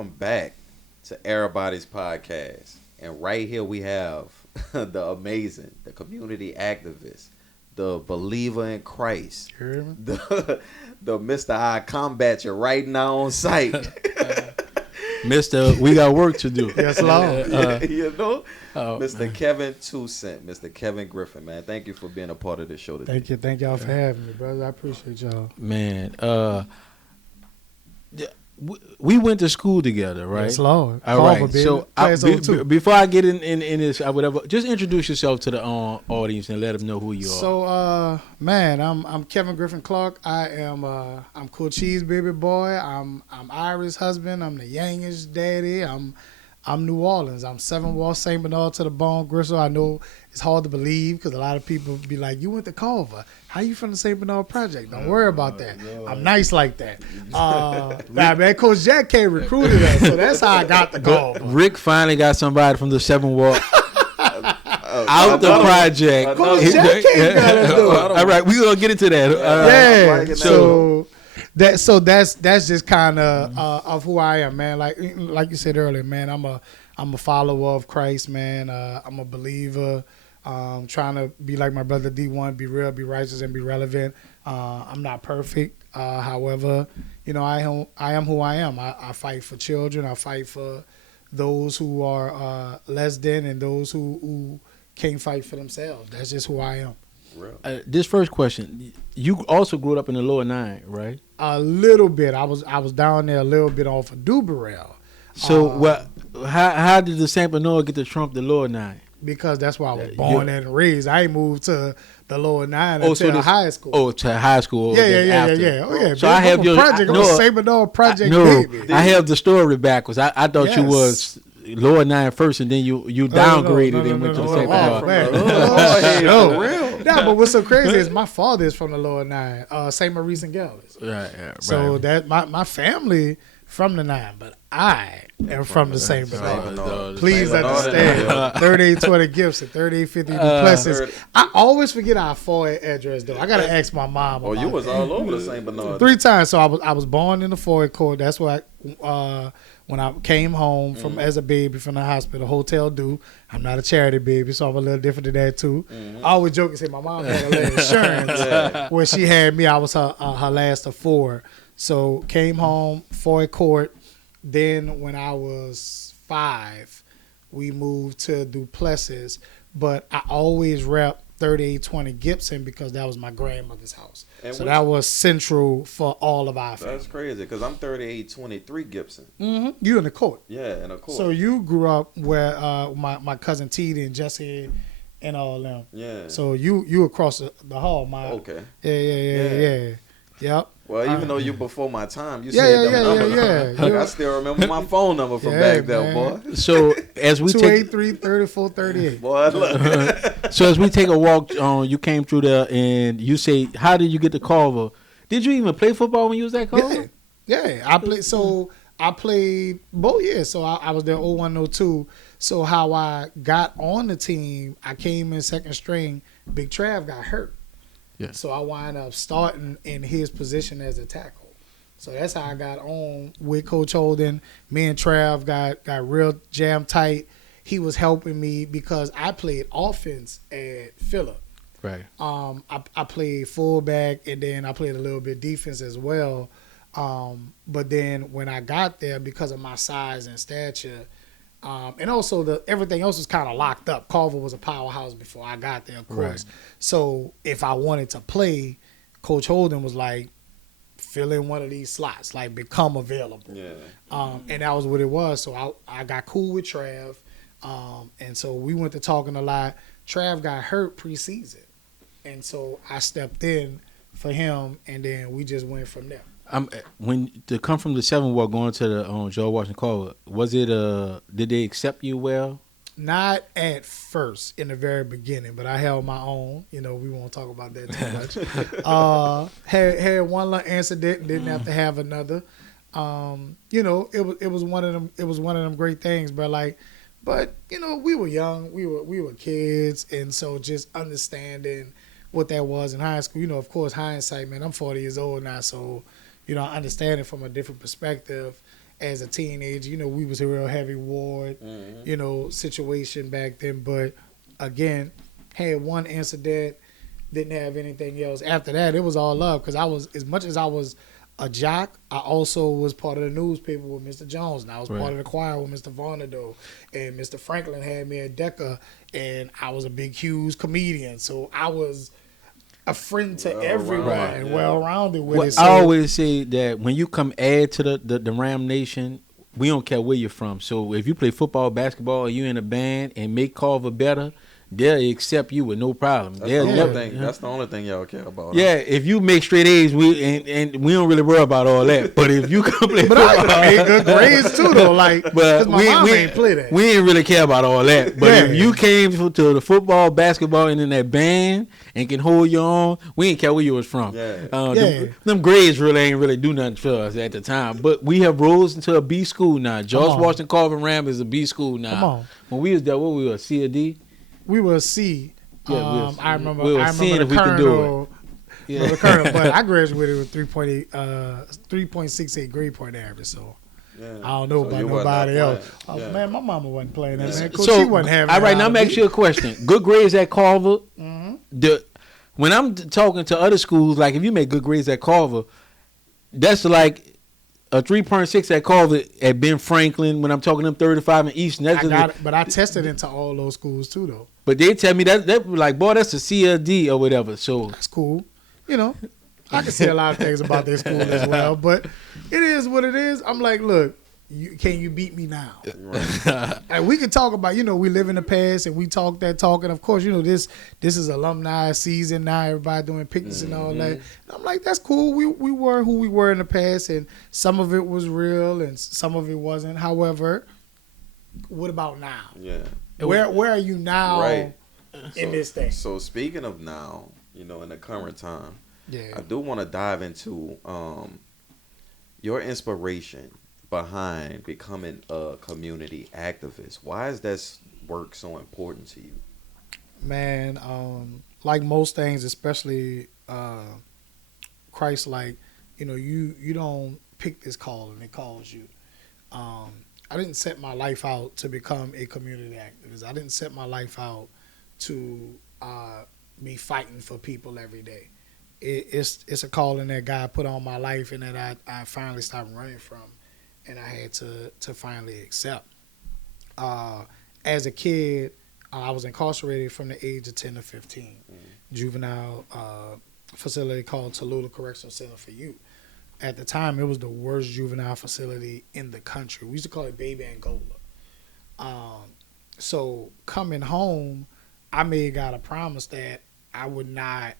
Welcome back to EraBody's podcast. And right here we have the amazing, the community activist, the believer in Christ, You hear me? the Mr. I Combat You right now on site. Mister, we got work to do. Yes, Lord. Mr. Kevin Toussaint, Mr. Kevin Griffin, man. Thank you for being a part of this show today. Thank y'all for having me, brother. I appreciate y'all. Man, we went to school together, right? Yes, Lord. All right. So before I get in this, whatever, just introduce yourself to the audience and let them know who you are. So, man, I'm Kevin Griffin Clark. I'm Cool Cheese baby boy. I'm Irish husband. I'm the youngest daddy. I'm New Orleans. I'm 7 Wall St. Bernard to the bone gristle. I know it's hard to believe because a lot of people be like, "You went to Culver. How you from the St. Bernard Project?" Don't worry about that. I'm nice like that. Man, Coach Jack came recruited us, so that's how I got the Culver. Rick finally got somebody from the 7 Wall out the project. Coach Jack came got us do it. All right, we're gonna get into that. So that's just kind of who I am, man. Like you said earlier, man. I'm a follower of Christ, man. I'm a believer. Trying to be like my brother D1, be real, be righteous, and be relevant. I'm not perfect. However, I am who I am. I fight for children. I fight for those who are less than and those who can't fight for themselves. That's just who I am. This first question, you also grew up in the lower 9, right? A little bit. I was down there a little bit off of Duberell. So how did the St. Bernard get to trump the lower 9? Because that's where I was born and raised. I ain't moved to the lower 9 until high school. Oh, to high school. Yeah. Oh, yeah. So I have your project. St. Bernard Project. Baby. I have the story backwards. I thought you was lower 9 first, and then you downgraded and went to the St. Bernard. Oh, real? Nah, but what's so crazy is my father is from the lower 9, St. Maurice and Gallis. Right. So that my family from the 9, but I am from the St. Bernard. Please understand. 3820 Gibson, 3850 Duplessis. I always forget our Ford address though. I gotta ask my mom. Oh, you was all over the St. Bernard. 3 times. So I was born in the Ford Court. That's why when I came home from as a baby from the hospital, Hotel Do. I'm not a charity baby, so I'm a little different than that too. I always joke and say my mom had a little insurance where she had me. I was her last of 4. So came home, Ford Court. Then when I was 5, we moved to Duplessis. But I always rep 3820 Gibson because that was my grandmother's house. So that was central for all of our family. That's crazy because I'm 3823 Gibson. You in the court. Yeah, in the court. So you grew up where my cousin T and Jesse and all them. Yeah. So you across the hall. Okay. Yeah. Yep. Well, even though you before my time, you said them numbers. Like, I still remember my phone number from back there, boy. So as we 283-3438. Boy, look. So as we take a walk, you came through there and you say, how did you get to Culver? Did you even play football when you was at Culver? Yeah. I played both years. So I was there 01, 02. So how I got on the team, I came in second string. Big Trav got hurt. Yeah. So I wind up starting in his position as a tackle. So that's how I got on with Coach Holden. Me and Trav got real jam tight. He was helping me because I played offense at Phillip. Right. I played fullback and then I played a little bit defense as well. But then when I got there, because of my size and stature, and also everything else was kind of locked up. Culver was a powerhouse before I got there, of course. Right. So if I wanted to play, Coach Holden was like, fill in one of these slots, like become available. Yeah. And that was what it was. So I got cool with Trav. And so we went to talking a lot. Trav got hurt preseason. And so I stepped in for him, and then we just went from there. When to come from the 7 Ward going to the George Washington Culver, was it did they accept you well? Not at first in the very beginning, but I held my own. We won't talk about that too much. Had one little incident and didn't have to have another. It was one of them. It was one of them great things, but we were young, we were kids, and so just understanding what that was in high school. Of course, hindsight, man. I'm 40 years old now, so. I understand it from a different perspective. as a teenager. We was a real heavy ward, situation back then. But again, had one incident, didn't have anything else. After that, it was all love because as much as I was a jock, I also was part of the newspaper with Mr. Jones, and I was part of the choir with Mr. Varnado, and Mr. Franklin had me at Decca, and I was a big, huge comedian. So I was a friend to everyone and well-rounded with it. So, I always say that when you come add to the Ram Nation, we don't care where you're from. So if you play football, basketball, or you in a band and make Carver better, they'll accept you with no problem. That's the only thing y'all care about. Yeah, if you make straight A's, and we don't really worry about all that. But if you come play football, I made good grades too, though. But my mom ain't play that. We ain't really care about all that. But if you came to the football, basketball, and in that band and can hold your own, we ain't care where you was from. Them grades really ain't really do nothing for us at the time. But we have rose into a B school now. George Washington Carver Ram is a B school now. Come on. When we was there, what we were, C or D? We were a C. I remember seeing the if we could do it. The colonel, but I graduated with 3.68 grade point average. So I don't know about nobody else. Man, my mama wasn't playing that. Man, so she wasn't having. All right, now I'm asking you a question. Good grades at Carver. When I'm talking to other schools, like if you make good grades at Carver, that's like a 3.6 at Carver at Ben Franklin. When I'm talking them 35 in Eastern, but I tested into all those schools too, though. But they tell me that like, boy, that's a C or D or whatever. So that's cool. I can say a lot of things about their school as well, but it is what it is. I'm like, look, can you beat me now? And we can talk about, we live in the past and we talk that talk, and of course, this is alumni season now. Everybody doing picnics and all that. And I'm like, that's cool. We were who we were in the past, and some of it was real and some of it wasn't. However, what about now? Yeah. Where are you now in this thing? So speaking of now, in the current time, I do want to dive into your inspiration behind becoming a community activist. Why is that work so important to you? Man, like most things, especially Christ, you don't pick this call and it calls you. I didn't set my life out to become a community activist. I didn't set my life out to be fighting for people every day. It's a calling that God put on my life and that I finally stopped running from, and I had to finally accept. As a kid, I was incarcerated from the age of 10 to 15. Juvenile facility called Tallulah Correctional Center for Youth. At the time, it was the worst juvenile facility in the country. We used to call it Baby Angola. So coming home, I made God a promise that I would not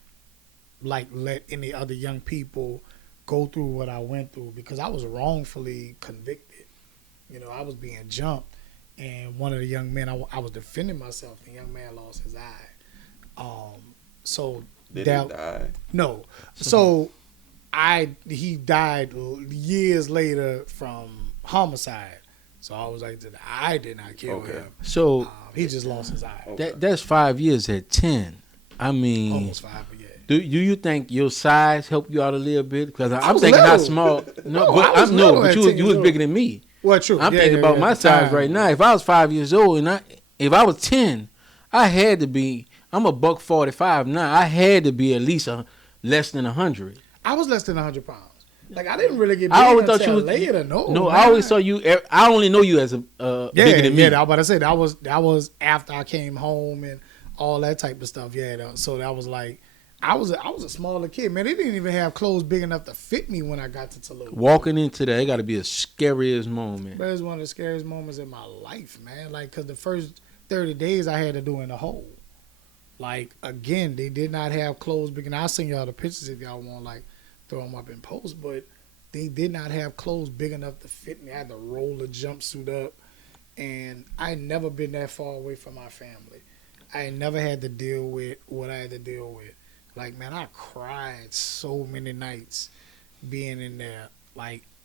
let any other young people go through what I went through, because I was wrongfully convicted. I was being jumped, and one of the young men, I was defending myself. The young man lost his eye. Did he die? No. So he died years later from homicide. So I was like, I did not kill him. So he just lost his eye. That's 5 years at 10. I mean, almost 5. Yeah. Do you think your size helped you out a little bit? Because I'm thinking how small. But you was bigger than me. Well, true. I'm thinking about my size right now. If I was 5 years old and if I was 10, I had to be. I'm a $145 now. I had to be at least less than 100. I was less than 100 pounds. I didn't really get big until later. No, I always saw you. I only know you as bigger than me. Yeah, I was about to say that was after I came home and all that type of stuff. Yeah, so that was like I was a smaller kid, man. They didn't even have clothes big enough to fit me when I got to Tallulah. Walking into that, it got to be the scariest moment. But it's one of the scariest moments in my life, man. Because the first 30 days I had to do in the hole. Again, they did not have clothes big, and I'll send y'all the pictures if y'all want, throw them up in post. But they did not have clothes big enough to fit me. I had to roll the jumpsuit up, and I had never been that far away from my family. I had never had to deal with what I had to deal with. Man, I cried so many nights being in there.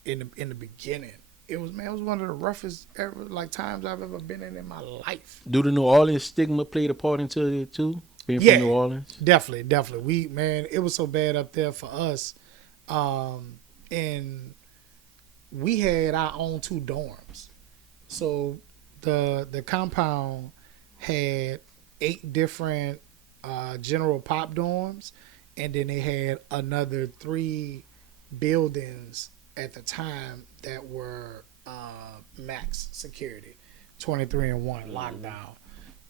In the beginning, it was one of the roughest times I've ever been in my life. Do the New Orleans stigma play a part into it too? Being from New Orleans, definitely. It was so bad up there for us, and we had our own 2 dorms. So the compound had 8 different general pop dorms, and then they had another 3 buildings at the time that were max security, 23 and 1 lockdown.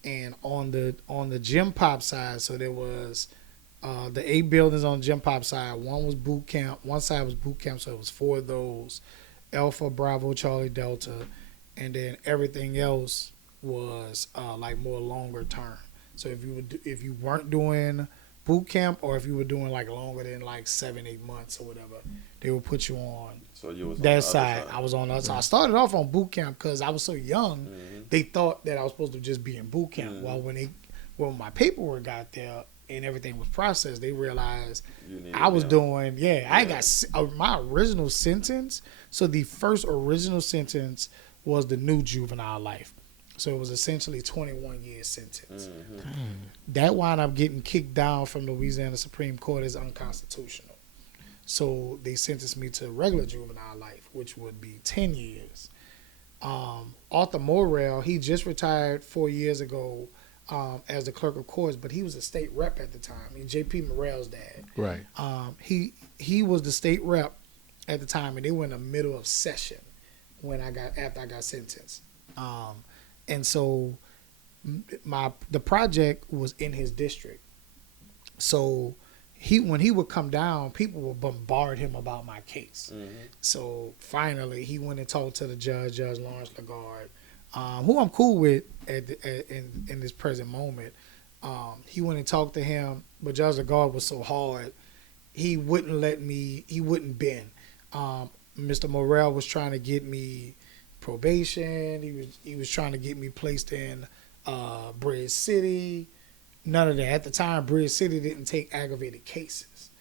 And on the gym pop side, so there was the 8 buildings on the gym pop side. One was boot camp. One side was boot camp, so it was 4 of those. Alpha, Bravo, Charlie, Delta, and then everything else was like more longer term. So if you weren't doing boot camp, or if you were doing like longer than like 7-8 months or whatever, they would put you on that side. I was on the other side. I started off on boot camp because I was so young. They thought that I was supposed to just be in boot camp. While when my paperwork got there and everything was processed, they realized I was doing. I got my original sentence. So the first original sentence was the new juvenile life. So it was essentially 21-year sentence. That wound up getting kicked down from the Louisiana Supreme Court as unconstitutional. So they sentenced me to regular juvenile life, which would be 10 years. Arthur Morrell, he just retired 4 years ago as the clerk of courts, but he was a state rep at the time. He's J.P. Morrell's dad. Right. He was the state rep at the time, and they were in the middle of session after I got sentenced. And so the project was in his district. So when he would come down, people would bombard him about my case. So finally, he went and talked to the Judge Lawrence Lagarde, who I'm cool with in this present moment. He went and talked to him, but Judge Lagarde was so hard, he wouldn't bend. Mr. Morrell was trying to get me probation. He was trying to get me placed in Bridge City. None of that. At the time, Bridge City didn't take aggravated cases.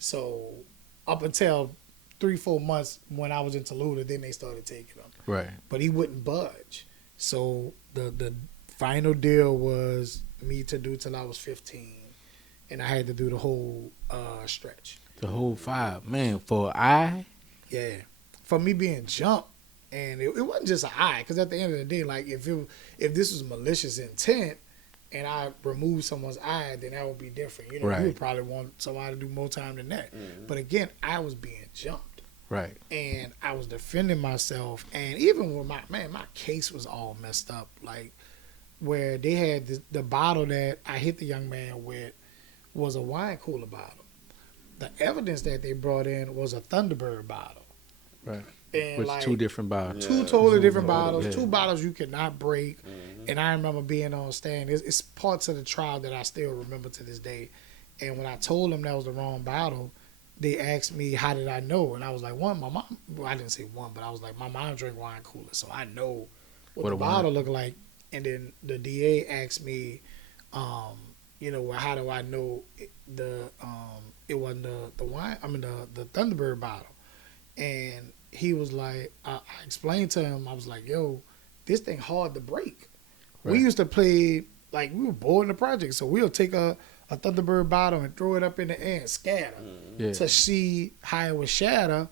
So up until 3-4 months when I was in Tallulah, then they started taking them. Right. But he wouldn't budge. So the final deal was me to do till I was 15, and I had to do the whole stretch. The whole 5, man. For I. Yeah, for me being jumped. And it wasn't just an eye, because at the end of the day, like if this was malicious intent and I removed someone's eye, then that would be different. You would probably want somebody to do more time than that. But again, I was being jumped. Right. And I was defending myself. And even with my case was all messed up. Like where they had the bottle that I hit the young man with was a wine cooler bottle. The evidence that they brought in was a Thunderbird bottle. Right. And with like 2 different bottles. 2 totally different bottles. 2 bottles you could not break. And I remember being on stand. It's parts of the trial that I still remember to this day. And when I told them that was the wrong bottle, they asked me, how did I know? And I was like, my mom, well, I didn't say one, but I was like, my mom drank wine cooler, so I know what the bottle looked like. And then the DA asked me, how do I know it wasn't the wine, the Thunderbird bottle. And he was like, I explained to him, I was like, yo, this thing hard to break. Right. We used to play, like, we were bored in the project, so we'll take a Thunderbird bottle and throw it up in the air and scatter to see how it would shatter.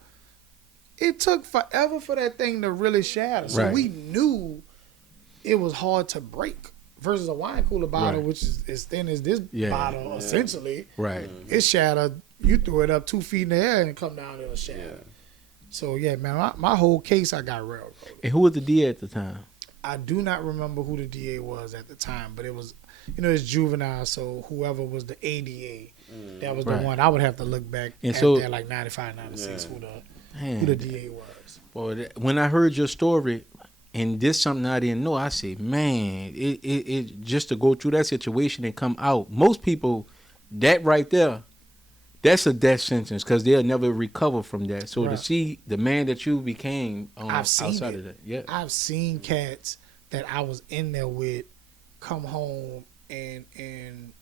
It took forever for that thing to really shatter. So we knew it was hard to break versus a wine cooler bottle, which is as thin as this bottle, essentially. Right. It shattered. You threw it up 2 feet in the air and come down, it'll shatter. Yeah. So, yeah, man, my whole case, I got railroaded. And who was the DA at the time? I do not remember who the DA was at the time, but it was, it's juvenile, so whoever was the ADA, that was the one. I would have to look back at that, like 95, 96, who the DA was. Well, when I heard your story, and this something I didn't know, I said, man, it just to go through that situation and come out. Most people, that right there, that's a death sentence because they'll never recover from that. So to see the man that you became outside of that. I've seen cats that I was in there with come home and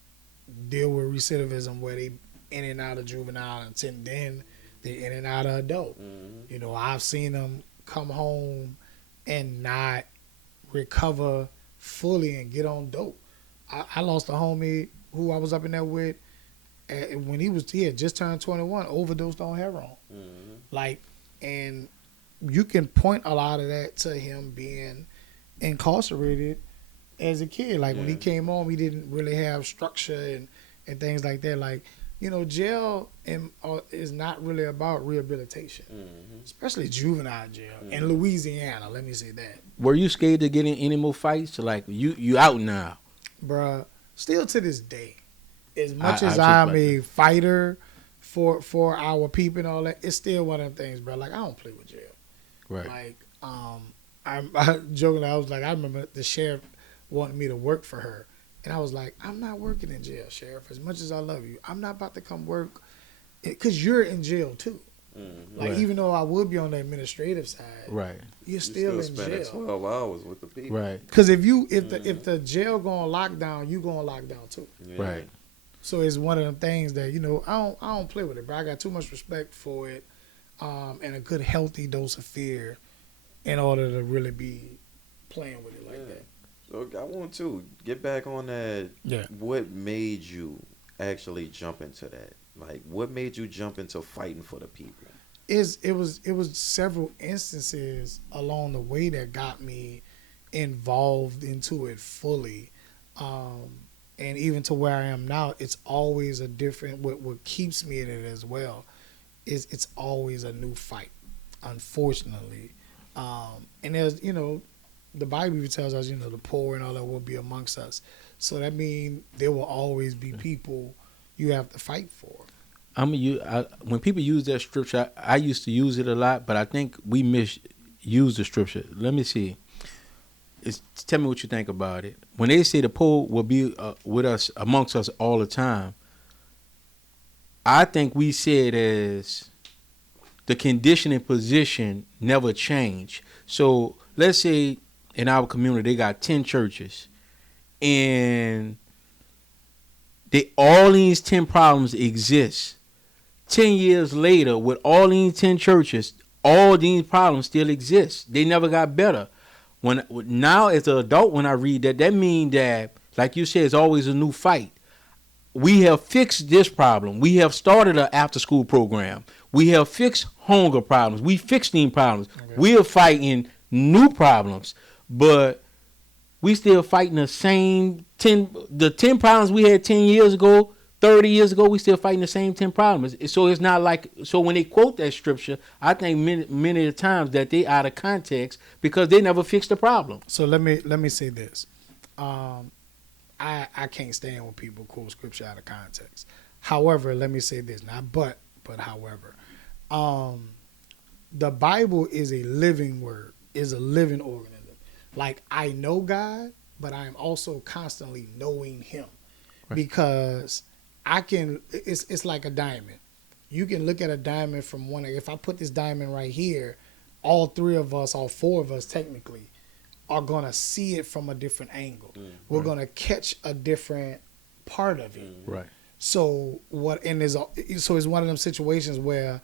deal with recidivism where they in and out of juvenile and then they in and out of adult. I've seen them come home and not recover fully and get on dope. I lost a homie who I was up in there with. When he had just turned 21, overdosed on heroin. And you can point a lot of that to him being incarcerated as a kid. Like when he came home, he didn't really have structure and things like that. Like, jail is not really about rehabilitation, especially juvenile jail in Louisiana. Let me say that. Were you scared to get in any more fights? Like you out now, bruh? Still to this day, as much as I'm a fighter for our people and all that, it's still one of them things, bro. Like I don't play with jail. Right. Like I jokingly, I was like, I remember the sheriff wanted me to work for her. And I was like, I'm not working in jail, Sheriff. As much as I love you, I'm not about to come work because you're in jail too. Like even though I would be on the administrative side, right? You're still in jail. 12 hours with the people, right? Because if the jail go on lockdown, you go on lockdown too, right? So it's one of them things that I don't play with it, bro. I got too much respect for it, and a good healthy dose of fear, in order to really be playing with it like that. So I want to get back on that. Yeah. What made you actually jump into that? Like, what made you jump into fighting for the people? It was several instances along the way that got me involved into it fully, and even to where I am now, it's always a different. What keeps me in it as well is it's always a new fight, unfortunately, and there's the Bible tells us, the poor and all that will be amongst us. So that means there will always be people you have to fight for. When people use that scripture, I used to use it a lot, but I think we misuse the scripture. Let me see. Tell me what you think about it. When they say the poor will be with us, amongst us all the time, I think we say it as the condition and position never change. So let's say in our community, they got 10 churches, and all these 10 problems exist. 10 years later, with all these 10 churches, all these problems still exist. They never got better. Now, as an adult, when I read that means that, like you said, it's always a new fight. We have fixed this problem. We have started an after-school program. We have fixed hunger problems. We fixed these problems. Okay. We are fighting new problems. But we still fighting the same 10 problems we had 10 years ago, 30 years ago, we still fighting the same 10 problems. So it's not like, so when they quote that scripture, I think many of the times that they out of context because they never fixed the problem. So let me say this. I can't stand when people quote scripture out of context. However, let me say this, not but however. The Bible is a living word, is a living organism. Like, I know God, but I am also constantly knowing him. Right. Because it's like a diamond. You can look at a diamond from if I put this diamond right here, all four of us technically, are going to see it from a different angle. We're going to catch a different part of it. Right. So it's one of them situations where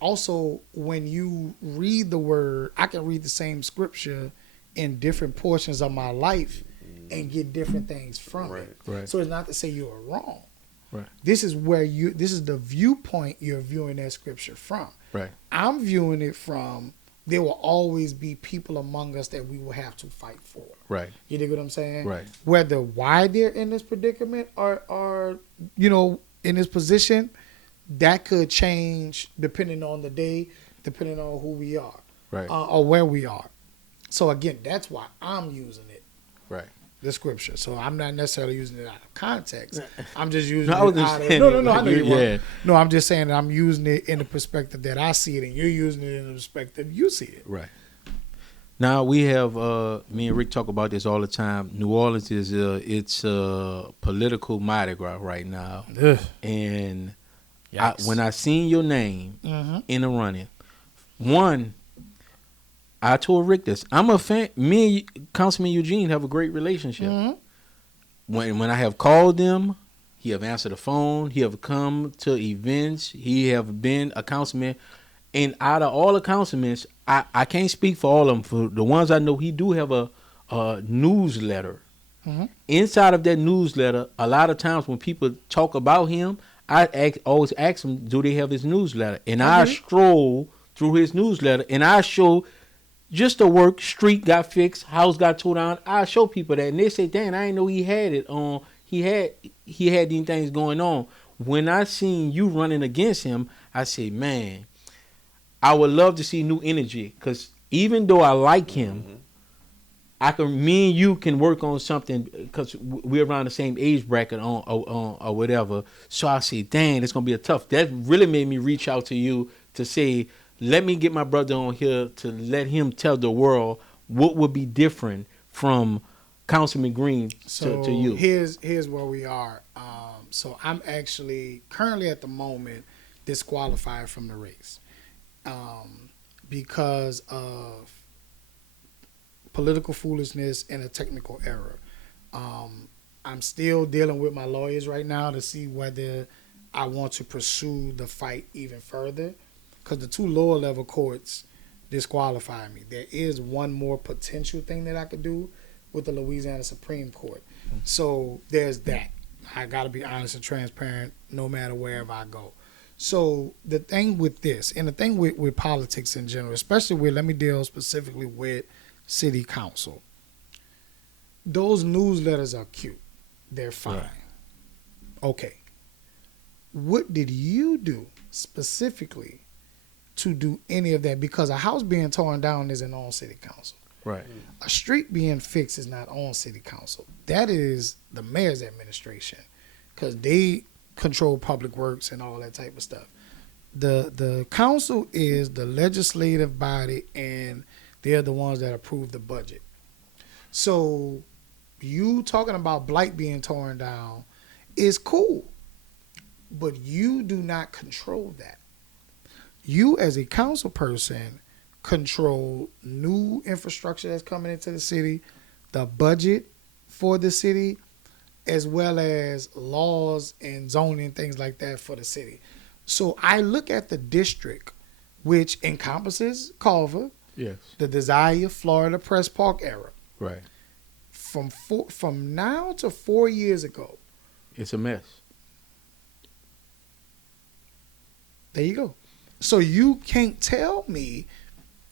also when you read the word, I can read the same scripture in different portions of my life and get different things from it. Right. So it's not to say you are wrong. Right. This is the viewpoint you're viewing that scripture from. Right. I'm viewing it from there will always be people among us that we will have to fight for. Right. You dig what I'm saying? Right. Whether why they're in this predicament or in this position, that could change depending on the day, depending on who we are. Right. Or where we are. So again, that's why I'm using it. Right. The scripture. So I'm not necessarily using it out of context. I'm just using it out of I know you yeah. No, I'm just saying that I'm using it in the perspective that I see it, and you're using it in the perspective you see it. Right. Now we have me and Rick talk about this all the time. New Orleans is it's a political Mardi Gras right now. Ugh. And when I seen your name in the running, one, I told Rick this. I'm a fan. Me and Councilman Eugene have a great relationship. When I have called them, he have answered the phone. He have come to events. He have been a councilman. And out of all the councilmen, I can't speak for all of them. For the ones I know, he do have a newsletter. Inside of that newsletter, a lot of times when people talk about him, I always ask them, do they have his newsletter? And I stroll through his newsletter, and I show just the work. Street got fixed, house got tore down. I show people that, and they say, "Damn, I didn't know he had it on. He had these things going on." When I seen you running against him, I say, "Man, I would love to see new energy." Because even though I like him, me and you can work on something because we're around the same age bracket on or whatever. So I say, dang, it's gonna be a tough. That really made me reach out to you to say, let me get my brother on here to let him tell the world what would be different from Councilman Green to you. Here's where we are. So I'm actually currently at the moment disqualified from the race because of political foolishness and a technical error. I'm still dealing with my lawyers right now to see whether I want to pursue the fight even further, because the two lower level courts disqualify me. There is one more potential thing that I could do with the Louisiana Supreme Court. So there's that. I got to be honest and transparent no matter wherever I go. So the thing with this, and the thing with politics in general, especially let me deal specifically with city council. Those newsletters are cute. They're fine. Right. Okay. What did you do specifically to do any of that? Because a house being torn down isn't on city council. Right. A street being fixed is not on city council. That is the mayor's administration, because they control public works and all that type of stuff. The council is the legislative body, and they're the ones that approve the budget. So you talking about Blight being torn down is cool, but you do not control that. You as a council person control new infrastructure that's coming into the city, the budget for the city, as well as laws and zoning, things like that for the city. So I look at the district, which encompasses Culver, yes, the Desire, Florida, Press Park era. Right. From now to 4 years ago. It's a mess. There you go. So you can't tell me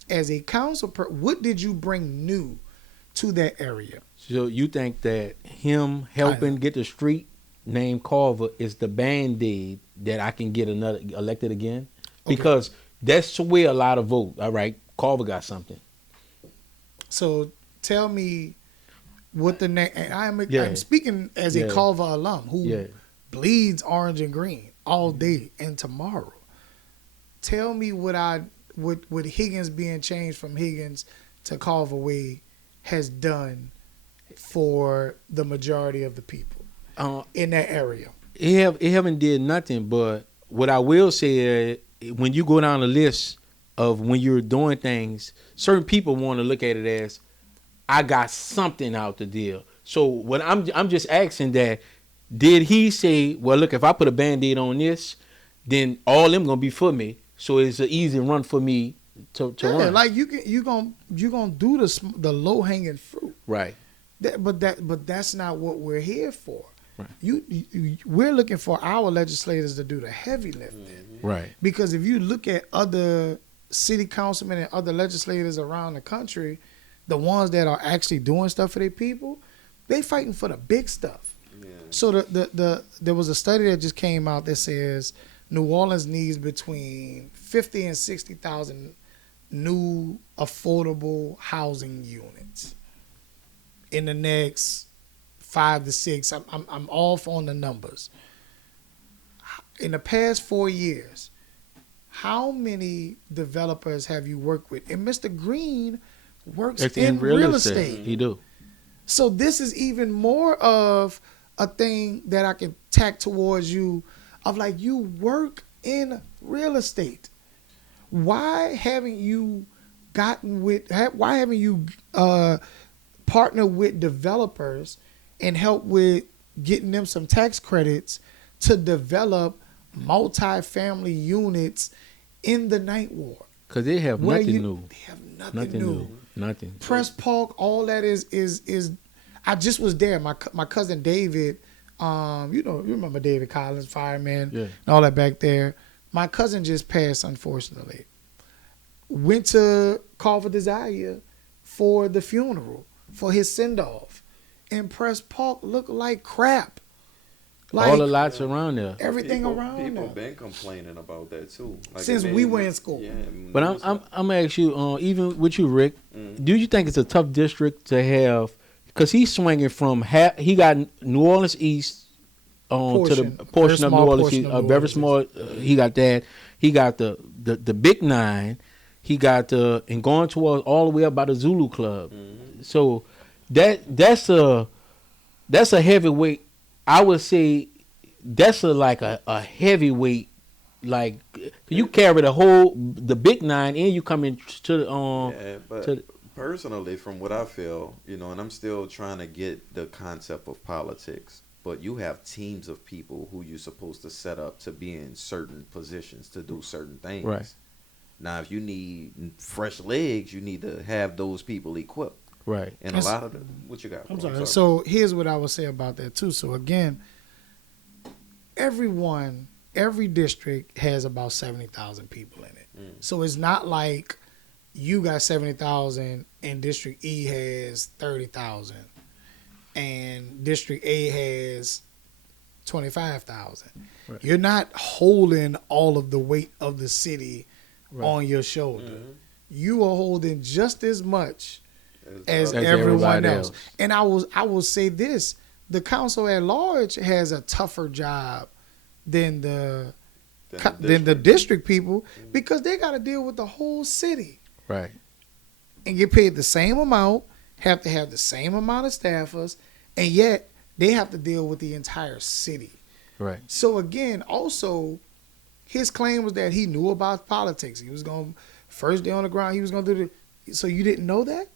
as a council what did you bring new to that area? So you think that him helping get the street named Culver is the Band-Aid that I can get another elected again? Because that's where a lot of vote. All right, Culver got something. So tell me what the name. I'm speaking as a Culver alum who bleeds orange and green all day and tomorrow. Tell me what Higgins being changed from Higgins to Culver Way has done for the majority of the people in that area. It haven't did nothing, but what I will say, when you go down the list of when you're doing things, certain people want to look at it as, I got something out the deal. So what I'm just asking that, did he say, well, look, if I put a Band-Aid on this, then all them gonna be for me. So it's an easy run for me to run. Like you gonna do the low hanging fruit, right? But that's not what we're here for. Right. We're looking for our legislators to do the heavy lifting, right? Because if you look at other city councilmen and other legislators around the country, the ones that are actually doing stuff for their people, they fighting for the big stuff. Yeah. So there was a study that just came out that says New Orleans needs between 50 and 60,000 new affordable housing units in the next 5 to 6. I'm off on the numbers. In the past 4 years, how many developers have you worked with? And Mr. Green works in real estate. He do. So this is even more of a thing that I can tack towards you, of like, you work in real estate. Why haven't you partnered with developers and help with getting them some tax credits to develop multi-family units in the Ninth Ward? Because they have nothing new. They have nothing new. Nothing. Press Park, all that is. I just was there. My cousin David, you remember David Collins, fireman, and all that back there. My cousin just passed, unfortunately. went to Carver Desire for the funeral, for his send-off. And Press Park looked like crap. Like, all the lots around there. Everything around there. People been complaining about that too. Like since we were in school. Yeah, but I'm gonna ask you, even with you, Rick, do you think it's a tough district to have? Because he's swinging from he got New Orleans East to the portion of New Orleans East, very small. He got that. He got the Big Nine. He got and going towards all the way up by the Zulu Club. Mm-hmm. So that's a heavyweight. I would say that's a heavyweight. Like you carry the Big Nine and you come in to personally, from what I feel, and I'm still trying to get the concept of politics, but you have teams of people who you're supposed to set up to be in certain positions to do certain things. Right. Now, if you need fresh legs, you need to have those people equipped. Right. And a lot of what you got? I'm sorry. So here's what I would say about that too. So again, every district has about 70,000 people in it. So it's not like you got 70,000 and District E has 30,000 and District A has 25,000. Right. You're not holding all of the weight of the city on your shoulder. Mm-hmm. You are holding just as much as everyone else. And I will say this, the council at large has a tougher job than the district people because they got to deal with the whole city. Right. And get paid the same amount, have to have the same amount of staffers, and yet they have to deal with the entire city. Right. So again, also, his claim was that he knew about politics. He was going, first day on the ground, he was going to do so you didn't know that?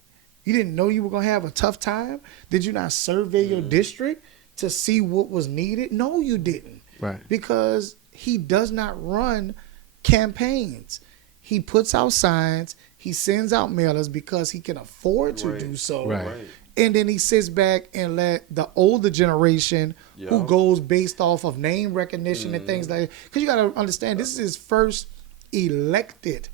You didn't know you were going to have a tough time? Did you not survey your district to see what was needed? No, you didn't. Right. Because he does not run campaigns. He puts out signs. He sends out mailers because he can afford to do so. Right. And then he sits back and let the older generation who goes based off of name recognition and things like that. Because you got to understand, this is his first elected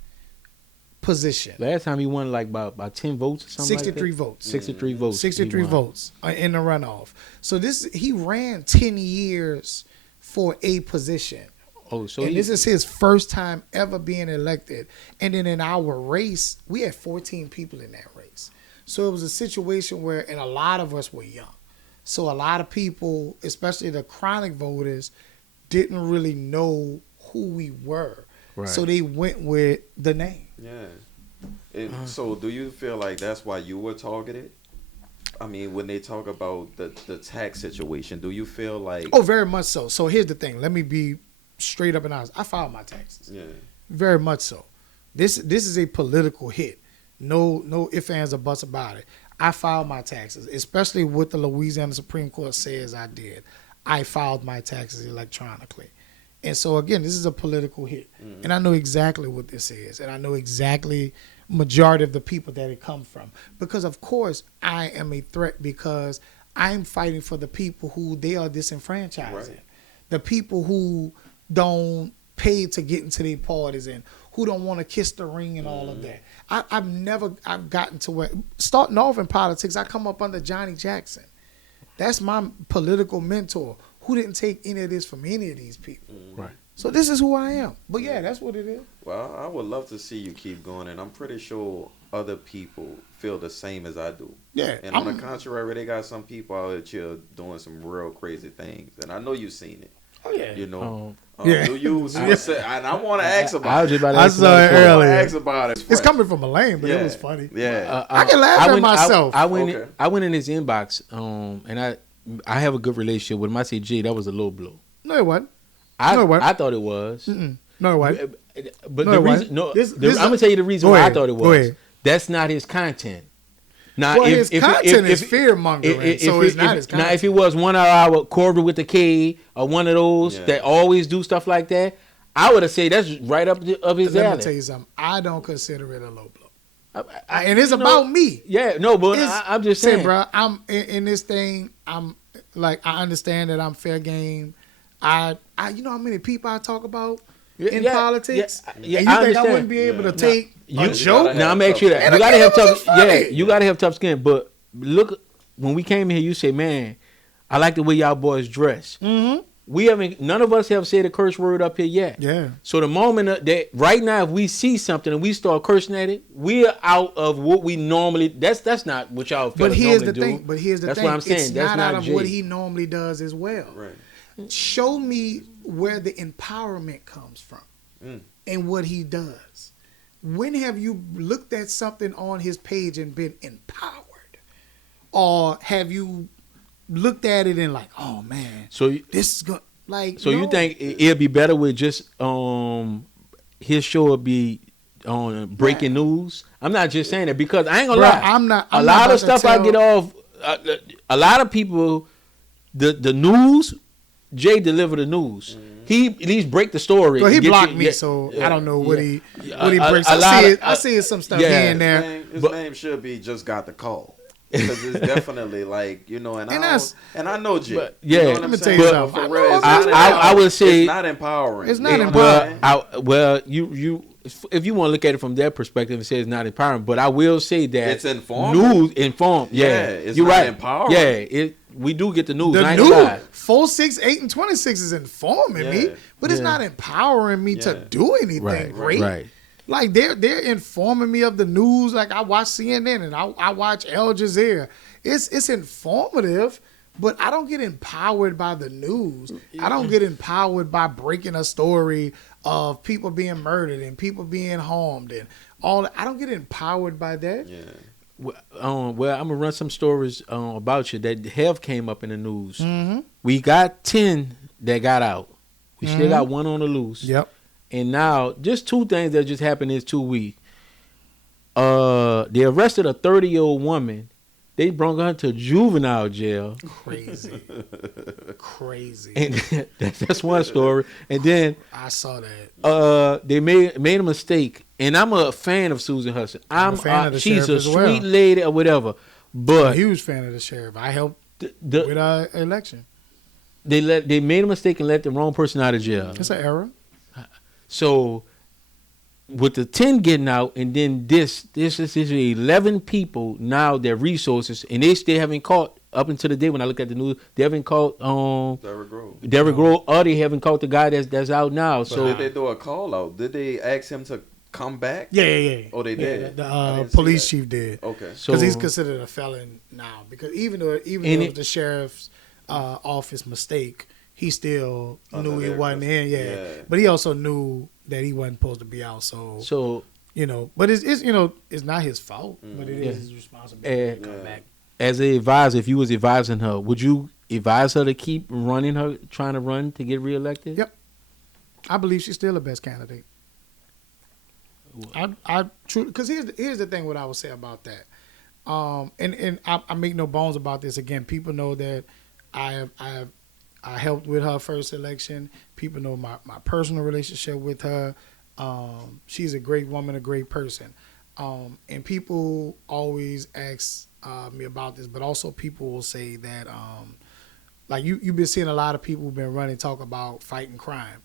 position. Last time he won like by 10 votes or something 63 like that? votes. 63 votes. 63 votes in the runoff. So he ran 10 years for a position. Oh, so this is his first time ever being elected. And then in our race, we had 14 people in that race. So it was a situation where, and a lot of us were young. So a lot of people, especially the chronic voters, didn't really know who we were. Right. So they went with the name. Yeah. So do you feel like that's why you were targeted? I mean, when they talk about the tax situation, do you feel like... Oh, very much so. So here's the thing. Let me be straight up and honest. I filed my taxes. Yeah. Very much so. This is a political hit. No ifs, ands, or buts about it. I filed my taxes, especially what the Louisiana Supreme Court says I did. I filed my taxes electronically. And so, again, this is a political hit. Mm-hmm. And I know exactly what this is. And I know exactly majority of the people that it come from. Because, of course, I am a threat because I'm fighting for the people who they are disenfranchising. Right. The people who don't pay to get into their parties and who don't want to kiss the ring and all of that. I've gotten to where, starting off in politics, I come up under Johnny Jackson. That's my political mentor who didn't take any of this from any of these people. Right. So this is who I am. But yeah, that's what it is. Well, I would love to see you keep going, and I'm pretty sure other people feel the same as I do. Yeah. And on the contrary, they got some people out here doing some real crazy things, and I know you've seen it. Oh yeah. You know. Yeah. Do you? And I want to ask about it. I saw it earlier. Ask about it. It's coming from a lane, but it was funny. Yeah. I can laugh at myself. I went in his inbox, and I have a good relationship with him. I said, "Gee, that was a low blow." No, it wasn't. I thought it was. No, it wasn't. But the reason, I'm gonna tell you the reason why I thought it was. That's not his content. Now, his content is fear mongering, so it's not his content. Now, if it was 1 hour Corbin with the K or one of those that always do stuff like that, I would have said that's right up of his alley. Let me tell you something. I don't consider it a low blow. And it's about me. Yeah, no, but I'm just saying, bro. I'm in this thing. I'm like, I understand that I'm fair game. You know how many people I talk about in politics? Yeah, and you think I wouldn't be able to take a joke? Now I'm asking you that. You gotta have tough. Yeah, you gotta have tough skin. But look, when we came here, you say, "Man, I like the way y'all boys dress." Mm-hmm. We haven't. None of us have said a curse word up here yet. Yeah. So the moment that right now, if we see something and we start cursing at it, we're out of what we normally. That's not what y'all. But here's the do. thing. But here's the that's thing. What I'm saying. It's that's not out of Jay. what he normally does as well. Right. Show me where the empowerment comes from and what he does. When have you looked at something on his page and been empowered, or have you looked at it and like, oh man, so this is good. Like, so you think it'd be better with just his show would be on breaking news? I'm not just saying it because I ain't gonna lie. I'm not. A lot of stuff I get off. A lot of people, the news. Jay deliver the news. He at least break the story. Well, he blocked me, so I don't know what he breaks. I see some stuff here and there. His name should be just got the call. Because it's definitely like, and I know Jay. But, yeah, let me tell you something. I would say it's not empowering. It's not empowering. You if you want to look at it from that perspective, it says it's not empowering. But I will say that it's informed. Yeah, it's you're not right. empowering. Yeah, we do get the news. The news 4, 6, 8, and 26 is informing me, but it's not empowering me to do anything great. Right. Like they're informing me of the news. Like I watch CNN and I watch Al Jazeera. It's informative, but I don't get empowered by the news. I don't get empowered by breaking a story of people being murdered and people being harmed and all that. I don't get empowered by that. Yeah. Well, I'm gonna run some stories about you that have came up in the news. Mm-hmm. We got 10 that got out. We still got 1 on the loose. Yep. And now, just 2 things that just happened this 2 weeks. They arrested a 30-year-old woman. They brought her to juvenile jail. Crazy. And that's one story. And then I saw that. They made a mistake. And I'm a fan of Susan Hudson. I'm a fan of the she's a sweet lady or whatever. But I'm a huge fan of the sheriff. I helped with our election. They made a mistake and let the wrong person out of jail. It's an error. So with the 10 getting out, and then this is 11 people now, their resources, and they still haven't caught up until the day when I look at the news. They haven't caught Derrick Grove, or they haven't caught the guy that's out now. But so did they do a call out? Did they ask him to come back? Yeah. Oh, they did. The police chief did. Okay, because he's considered a felon now. Because even though it was the sheriff's office mistake, he still knew he wasn't in. Yeah, but he also knew that he wasn't supposed to be out. So but it's not his fault, but it is his responsibility to come back. As an advisor, if you was advising her, would you advise her to keep trying to run to get reelected? Yep, I believe she's still the best candidate. I truly, because here's the thing. What I would say about that, and I make no bones about this. Again, people know that I helped with her first election. People know my personal relationship with her. She's a great woman, a great person. And people always ask me about this, but also people will say that, like you've been seeing a lot of people who've been running talk about fighting crime.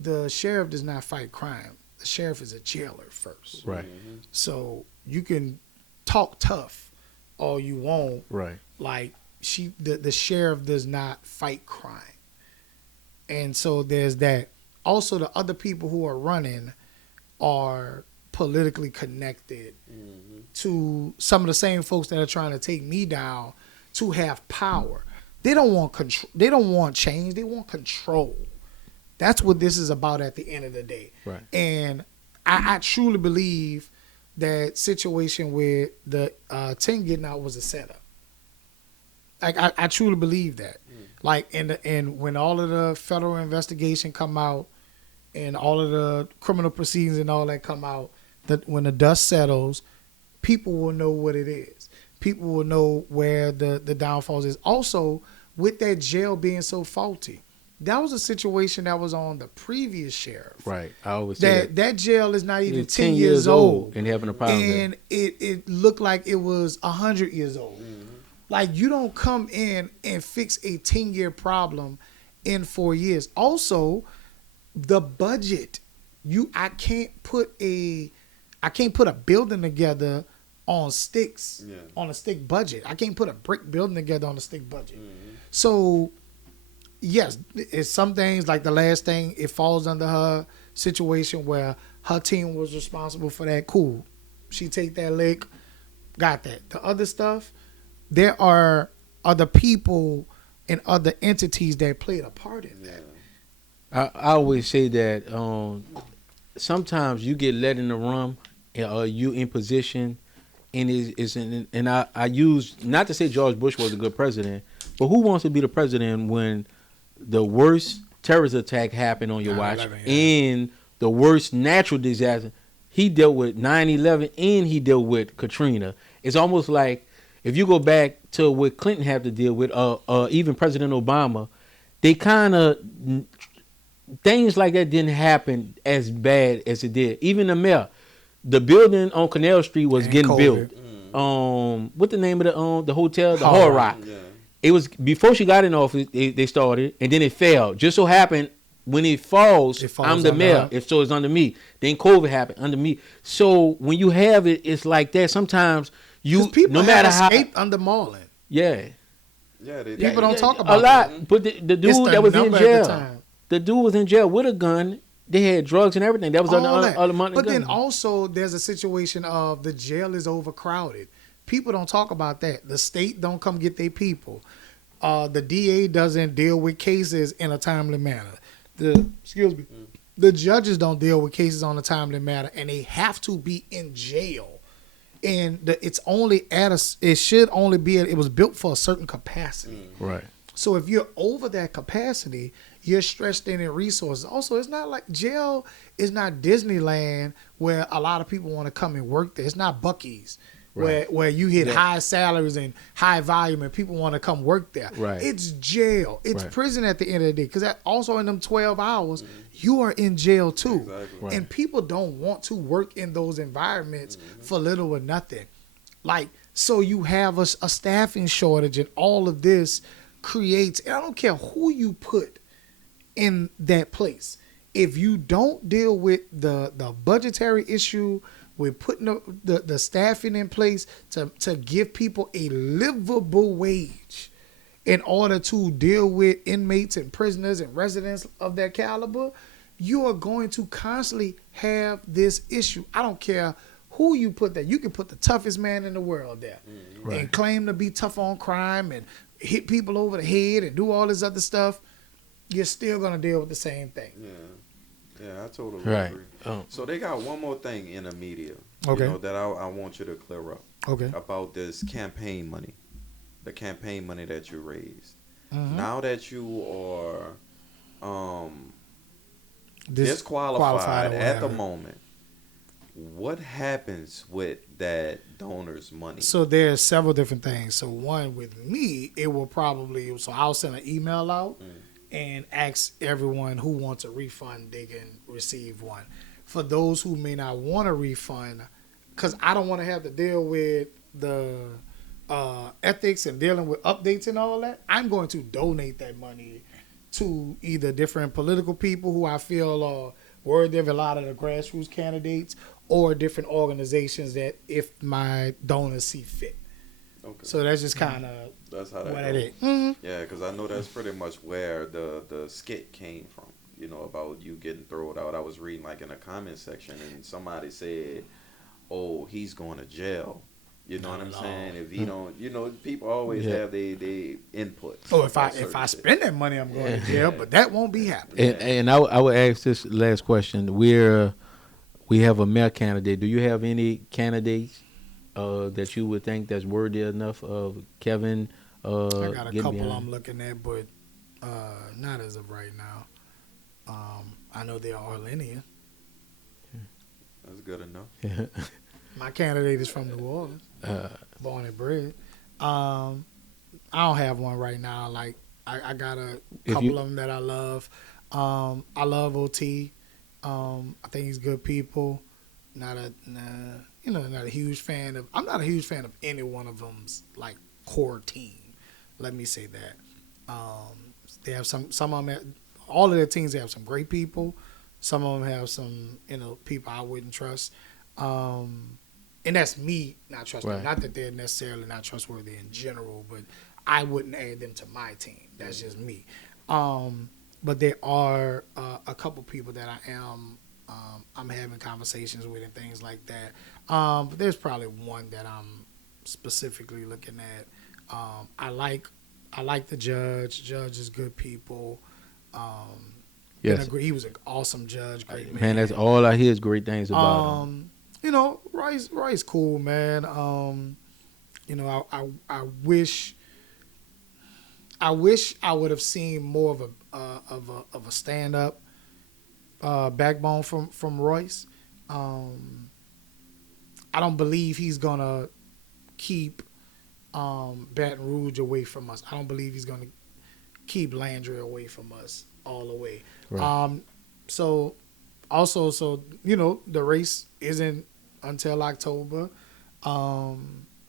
The sheriff does not fight crime. The sheriff is a jailer first. Right. Mm-hmm. So you can talk tough all you want. Right. Like the sheriff does not fight crime. And so there's that. Also, the other people who are running are politically connected to some of the same folks that are trying to take me down to have power. They don't want control. They don't want change. They want control. That's what this is about at the end of the day. Right. And I truly believe that situation where the 10 getting out was a setup. Like I truly believe that. Like and when all of the federal investigation come out and all of the criminal proceedings and all that come out, that when the dust settles, people will know what it is. People will know where the downfalls is. Also, with that jail being so faulty, that was a situation that was on the previous sheriff. Right. I always say that jail is not even 10 years old and having a problem. And it looked like it was 100 years old. Mm-hmm. Like, you don't come in and fix a 10-year problem in 4 years. Also, the budget. I can't put a I can't put a building together on sticks, on a stick budget. I can't put a brick building together on a stick budget. So, yes, it's some things like the last thing, it falls under her situation where her team was responsible for that. Cool. She take that lick, got that. The other stuff, there are other people and other entities that played a part in that. I always say that sometimes you get led in the room, you in position, and I use, not to say George Bush was a good president, but who wants to be the president when the worst terrorist attack happened on your watch and the worst natural disaster? He dealt with 9/11 and he dealt with Katrina. It's almost like if you go back to what Clinton had to deal with, even President Obama, they kind of, things like that didn't happen as bad as it did. Even the mayor, the building on Canal Street was getting COVID. Built. What the name of the hotel? The Hard Rock. Yeah. It was before she got in office. They started, and then it failed. Just so happened when it falls I'm the mayor. If so, it's under me. Then COVID happened under me. So when you have it, it's like that. Sometimes you, no matter how, escaped under Marlin. Yeah. Yeah. People don't talk about a lot. That. But the dude that was in jail, the dude was in jail with a gun. They had drugs and everything. That was other money. But then also there's a situation of the jail is overcrowded. People don't talk about that. The state don't come get their people. The DA doesn't deal with cases in a timely manner. The judges don't deal with cases on a timely manner, and they have to be in jail. And it's only it should only be it was built for a certain capacity. Right. So if you're over that capacity, you're stretched in resources. Also, it's not like jail is not Disneyland where a lot of people want to come and work there. It's not Buc-ee's where you hit high salaries and high volume and people want to come work there. Right. It's jail. It's prison at the end of the day. Because also in them 12 hours, you are in jail too. Exactly. Right. And people don't want to work in those environments for little or nothing. Like, so you have a staffing shortage, and all of this creates, and I don't care who you put in that place. If you don't deal with the budgetary issue, with putting the staffing in place to give people a livable wage in order to deal with inmates and prisoners and residents of that caliber, you are going to constantly have this issue. I don't care who you put there. You can put the toughest man in the world there and claim to be tough on crime and hit people over the head and do all this other stuff. You're still going to deal with the same thing. Yeah, I totally agree. So they got one more thing in the media that I want you to clear up about this campaign money, the campaign money that you raised. Now that you are disqualified at the moment, what happens with that donor's money? So there's several different things. So one, with me, it will probably, so I'll send an email out and ask everyone who wants a refund, they can receive one. For those who may not want a refund, because I don't want to have to deal with the ethics and dealing with updates and all that, I'm going to donate that money to either different political people who I feel are worthy of a lot of the grassroots candidates, or different organizations that if my donors see fit. Okay. So that's just kind of what it is. Yeah, because I know that's pretty much where the skit came from, about you getting thrown out. I was reading like in a comment section and somebody said, oh, he's going to jail. You know what I'm saying? If he don't, people always have their input. Oh, if I spend that money, I'm going to jail, but that won't be happening. And I would ask this last question. We have a mayor candidate. Do you have any candidates that you would think that's worthy enough of Kevin? I got a couple I'm looking at, but not as of right now. I know they're Orleanian. That's good enough. My candidate is from New Orleans, born and bred. I don't have one right now. Like I got a couple of them that I love. I love OT. I think he's good people. Not a huge fan of. I'm not a huge fan of any one of them's like core team. Let me say that. They have some of them. All of their teams have some great people. Some of them have some people I wouldn't trust. And that's me not trusting them. Not that they're necessarily not trustworthy in general, but I wouldn't add them to my team. That's just me. But there are a couple people that I'm having conversations with and things like that. But there's probably one that I'm specifically looking at. I like the judge. Judge is good people. Yes. He was an awesome judge. Great man. Man, that's all I hear is great things about him. You know, Roy's cool, man. You know, I wish I would have seen more of a stand up backbone from Royce. I don't believe he's gonna keep Baton Rouge away from us. I don't believe he's gonna keep Landry away from us all the way. Right. So you know, the race isn't until October. I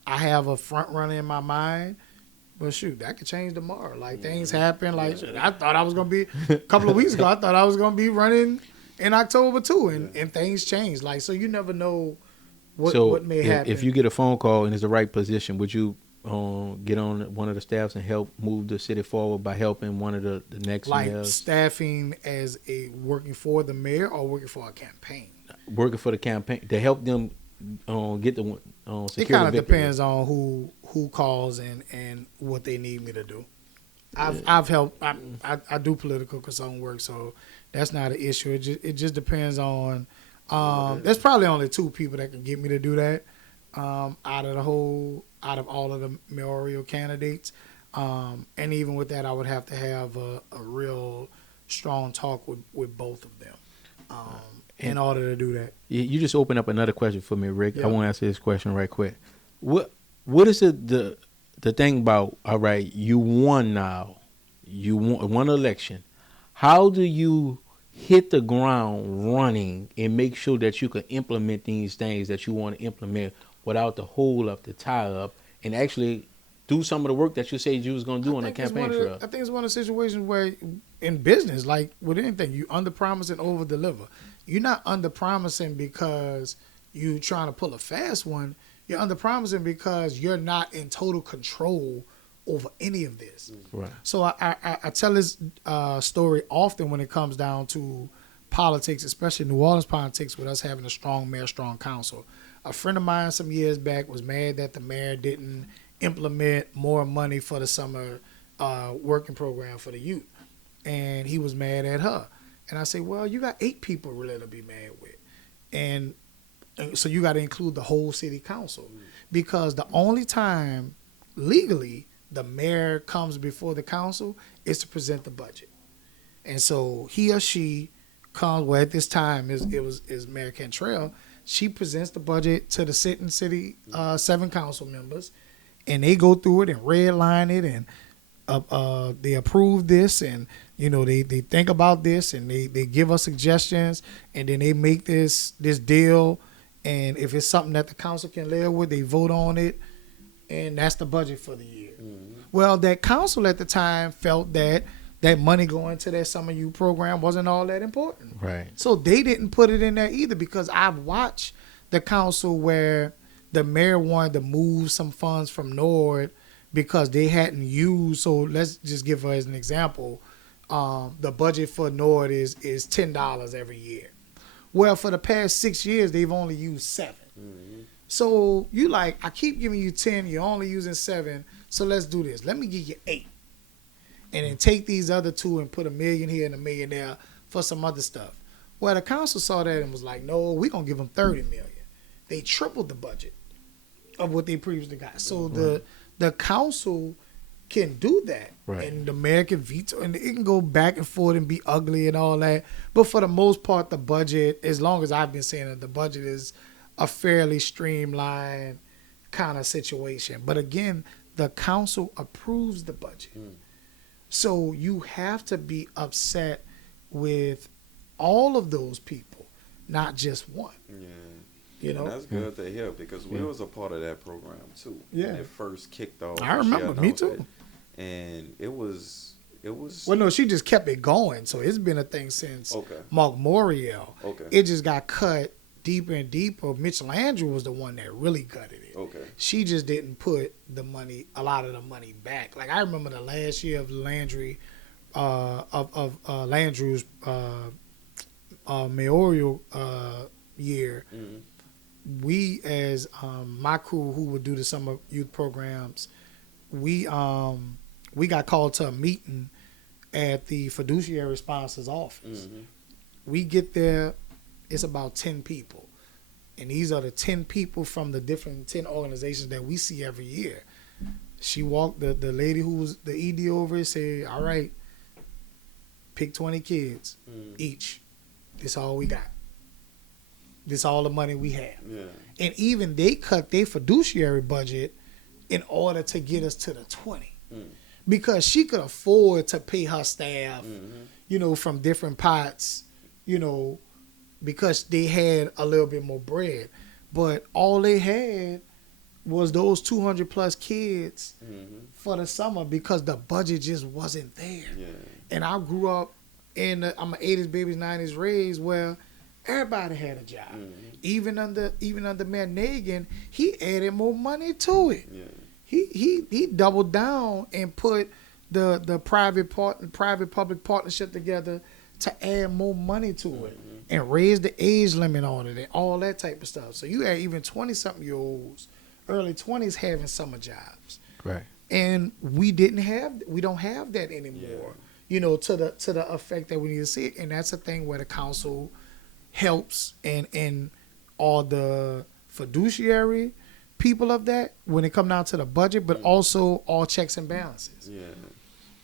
have a front runner in my mind, but shoot, that could change tomorrow. Like things happen. Like I thought I was gonna be a couple of weeks ago. I thought I was gonna be running in October too, and things change. Like so, you never know what may happen. If you get a phone call and it's the right position, would you get on one of the staffs and help move the city forward by helping one of the next mayors? Staffing as working for the mayor or working for a campaign? Working for the campaign to help them get the security. It kind of depends on who calls and what they need me to do. I've helped. I do political consulting work, so that's not an issue. It just depends on. There's probably only 2 people that can get me to do that out of all of the mayoral candidates. And even with that, I would have to have a real strong talk with both of them in order to do that. You just opened up another question for me, Rick. Yep. I want to answer this question right quick. What is the thing about, all right, you won now. You won an election. How do you hit the ground running and make sure that you can implement these things that you want to implement without the hold up, the tie up, and actually do some of the work that you said you was going to do on the campaign trail? I think it's one of the situations where in business, like with anything, you under promise and over deliver. You're not under promising because you trying to pull a fast one. You're under promising because you're not in total control over any of this. Right. So I tell this story often when it comes down to politics, especially New Orleans politics, with us having a strong mayor, strong council. A friend of mine some years back was mad that the mayor didn't implement more money for the summer working program for the youth. And he was mad at her. And I say, well, you got 8 people really to be mad with. And so you got to include the whole city council. Because the only time legally the mayor comes before the council is to present the budget. And so he or she comes, well, at this time it was Mayor Cantrell. She presents the budget to the sitting city 7 council members, and they go through it and redline it, and they approve this, and you know they think about this, and they give us suggestions, and then they make this deal, and if it's something that the council can live with, they vote on it, and that's the budget for the year. Mm-hmm. Well, that council at the time felt that money going to that summer youth program wasn't all that important. Right. So they didn't put it in there either, because I've watched the council where the mayor wanted to move some funds from Nord because they hadn't used. So let's just give her as an example. The budget for Nord is $10 every year. Well, for the past 6 years, they've only used 7. Mm-hmm. So you like, I keep giving you 10, you're only using 7. So let's do this. Let me give you 8. And then take these other 2 and put $1 million here and $1 million there for some other stuff. Well, the council saw that and was like, no, we're going to give them $30 million. They tripled the budget of what they previously got. So the council can do that. Right. And the mayor can veto, and it can go back and forth and be ugly and all that. But for the most part, the budget, as long as I've been saying it, the budget is a fairly streamlined kind of situation. But again, the council approves the budget. So you have to be upset with all of those people, not just one. Yeah. You know? And that's good to hear, because we was a part of that program too. Yeah. When it first kicked off. I remember, me too. And it was. Well, no, she just kept it going. So it's been a thing since Mark Morial. Okay. It just got cut deeper and deeper, Mitch Landry was the one that really gutted it. Okay. She just didn't put a lot of the money back. Like I remember the last year of Landry, Landry's mayoral year. Mm-hmm. We as my crew who would do the summer youth programs, we got called to a meeting at the fiduciary sponsor's office. Mm-hmm. We get there, it's about 10 people. And these are the 10 people from the different 10 organizations that we see every year. She walked, the lady who was the ED over it said, all right, pick 20 kids each. This all we got. This all the money we have. Yeah. And even they cut their fiduciary budget in order to get us to the 20. Because she could afford to pay her staff, from different pots, because they had a little bit more bread. But all they had was those 200 plus kids for the summer because the budget just wasn't there. Yeah. And I grew up I'm an 80s babies, 90s raised where everybody had a job. Even under Mayor Nagin, he added more money to it. Yeah. He doubled down and put the private-public partnership together to add more money to it and raise the age limit on it and all that type of stuff. So you had even 20-something-year-olds, early 20s having summer jobs. Right. And we don't have that anymore, to the effect that we need to see it. And that's a thing where the council helps and all the fiduciary people of that when it come down to the budget, but also all checks and balances. Yeah.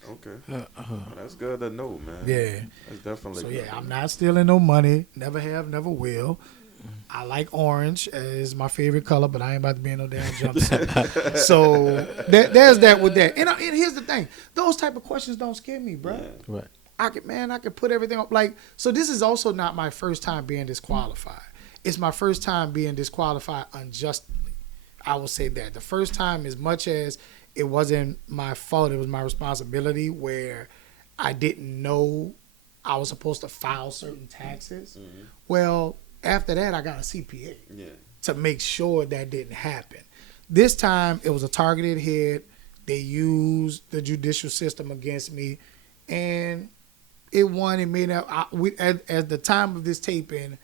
Okay. Well, that's good to know, man. Yeah. That's definitely good. I'm not stealing no money. Never have, never will. I like orange. It's my favorite color, but I ain't about to be in no damn jumpsuit. So there's that with that. And here's the thing. Those type of questions don't scare me, bro. Yeah. Right. I could put everything up. Like, so this is also not my first time being disqualified. It's my first time being disqualified unjustly. I will say that. The first time, as much as it wasn't my fault, it was my responsibility where I didn't know I was supposed to file certain taxes. Mm-hmm. Well, after that, I got a CPA to make sure that didn't happen. This time, it was a targeted hit. They used the judicial system against me, and it won and made out. At the time of this taping,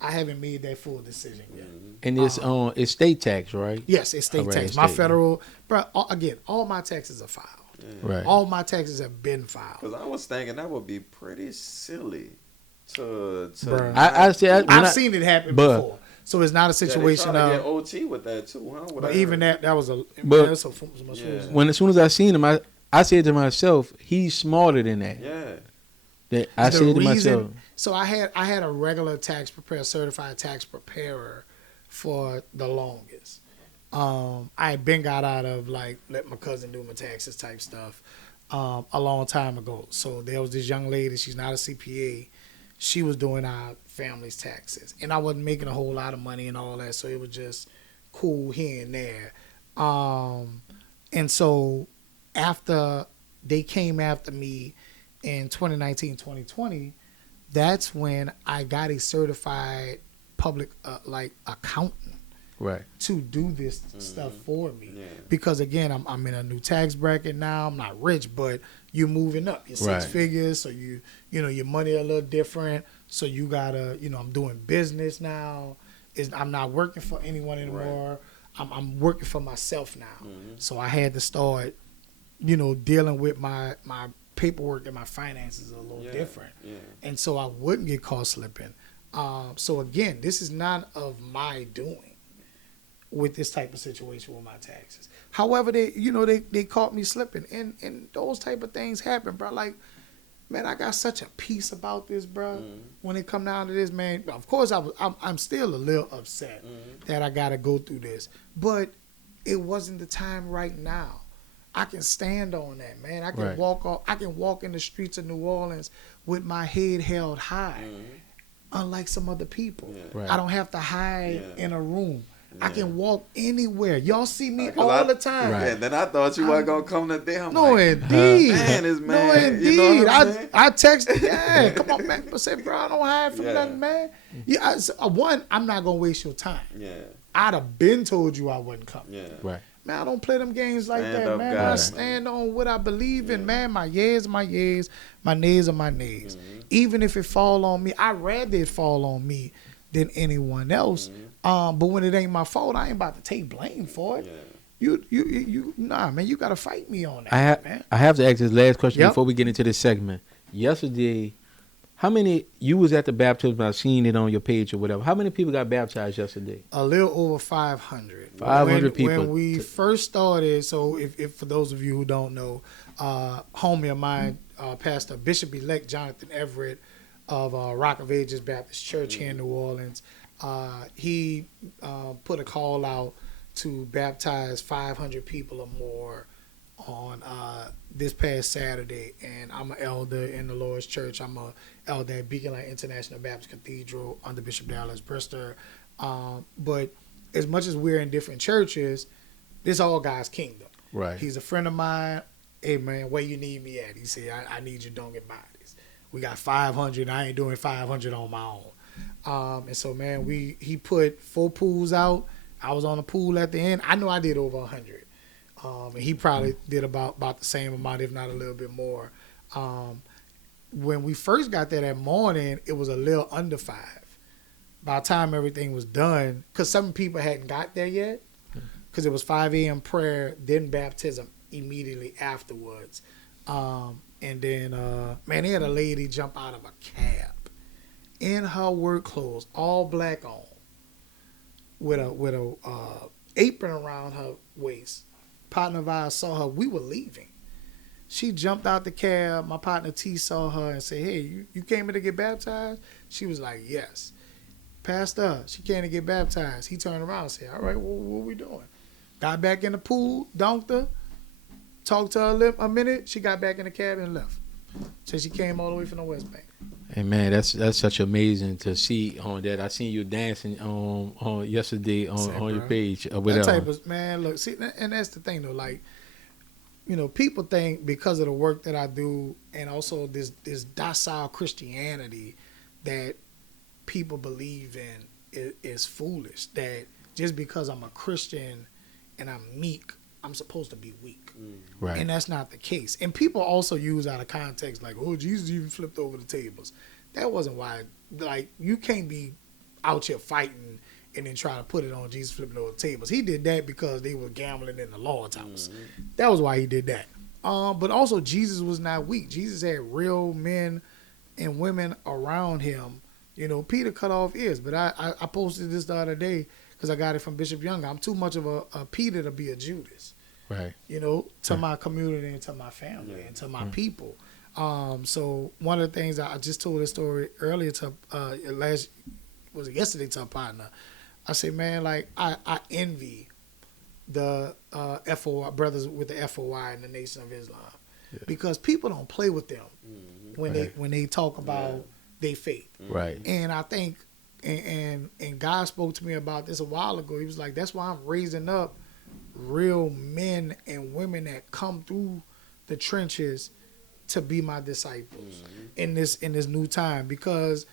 I haven't made that full decision yet. And it's state tax, right? Yes, it's state tax. My federal, bro. Again, all my taxes are filed. Yeah. Right. All my taxes have been filed. Because I was thinking that would be pretty silly to I've seen it happen before. So it's not a situation of get OT with that too, huh? But even that was a. When as soon as I seen him, I said to myself, he's smarter than that. Yeah. I said to myself. So I had a regular tax preparer, certified tax preparer for the longest. I had been got out of like let my cousin do my taxes type stuff a long time ago. So there was this young lady, she's not a CPA. She was doing our family's taxes. And I wasn't making a whole lot of money and all that, so it was just cool here and there. And so after they came after me in 2019, 2020, that's when I got a certified public accountant to do this stuff for me. Yeah. Because again, I'm in a new tax bracket now. I'm not rich, but you're moving up. You're six figures, so your money a little different. So you gotta, I'm doing business now. I'm not working for anyone anymore. Right. I'm working for myself now. Mm-hmm. So I had to start, dealing with my paperwork and my finances a little different. Yeah. And so I wouldn't get caught slipping. So again, this is not of my doing with this type of situation with my taxes. However, they caught me slipping, and those type of things happen, bro. Like, man, I got such a peace about this, bro. Mm-hmm. When it come down to this, man, of course I'm still a little upset that I got to go through this, but it wasn't the time right now. I can stand on that, man. I can walk in the streets of New Orleans with my head held high, unlike some other people. Yeah. Right. I don't have to hide in a room. I can walk anywhere. Y'all see me all the time. Right. Yeah, then I thought you weren't going to come today. I'm no, like, indeed. Man is man. No, indeed. You know what I'm saying? I texted, come on, man. I said, bro, I don't hide from nothing, man. Yeah, I'm not going to waste your time. Yeah. I'd have been told you I wouldn't come. Yeah. Right. Man, I don't play them games like that, man. I stand on what I believe in, man. My yeas are my yeas, my nays are my nays. Mm-hmm. Even if it fall on me, I'd rather it fall on me than anyone else. Mm-hmm. But when it ain't my fault, I ain't about to take blame for it. Yeah. Nah, man, you got to fight me on that, man. I have to ask this last question before we get into this segment. Yesterday, how many, you was at the baptism, I've seen it on your page or whatever. How many people got baptized yesterday? A little over 500. 500 people. When we first started, so if for those of you who don't know, homie of mine, Pastor Bishop-elect Jonathan Everett of Rock of Ages Baptist Church here in New Orleans, he put a call out to baptize 500 people or more on this past Saturday, and I'm an elder in the Lord's Church. I'm an elder at Beacon Light International Baptist Cathedral under Bishop Dallas Brister. But as much as we're in different churches, this all God's kingdom. Right. He's a friend of mine. Hey, man, where you need me at? He said, I need you don't get bodies. We got 500. I ain't doing 500 on my own. And so, man, he put 4 pools out. I was on the pool at the end. I know I did over 100. And he probably did about the same amount, if not a little bit more. When we first got there that morning, it was a little under 5. By the time everything was done, because some people hadn't got there yet, because it was 5 a.m. prayer, then baptism immediately afterwards. And then, man, they had a lady jump out of a cab in her work clothes, all black on, with a apron around her waist. Partner of ours saw her. We were leaving. She jumped out the cab. My partner T saw her and said, hey, you came in to get baptized? She was like, yes. Pastor, she came to get baptized. He turned around and said, all right, what are we doing? Got back in the pool, dunked her, talked to her a minute. She got back in the cab and left. So she came all the way from the West Bank. Hey man, that's such amazing to see on that. I seen you dancing on yesterday on your page or whatever. That type of, man, look, see, and that's the thing though. Like, you know, people think because of the work that I do and also this docile Christianity that people believe in is foolish. That just because I'm a Christian and I'm meek, I'm supposed to be weak. Right. And that's not the case. And people also use out of context like, oh, Jesus even flipped over the tables. That wasn't why. Like, you can't be out here fighting and then try to put it on Jesus flipping over the tables. He did that because they were gambling in the Lord's house. Mm-hmm. That was why he did that. But also, Jesus was not weak. Jesus had real men and women around him. You know, Peter cut off ears. But I posted this the other day because I got it from Bishop Young. I'm too much of a Peter to be a Judas. Right. You know, to my community and to my family and to my people. So one of the things I just told this story earlier to yesterday to a partner. I say, man, like I envy the FOI brothers with the FOI in the Nation of Islam because people don't play with them when they talk about their faith. Right. And I think and God spoke to me about this a while ago. He was like, that's why I'm raising up real men and women that come through the trenches to be my disciples in this new time, because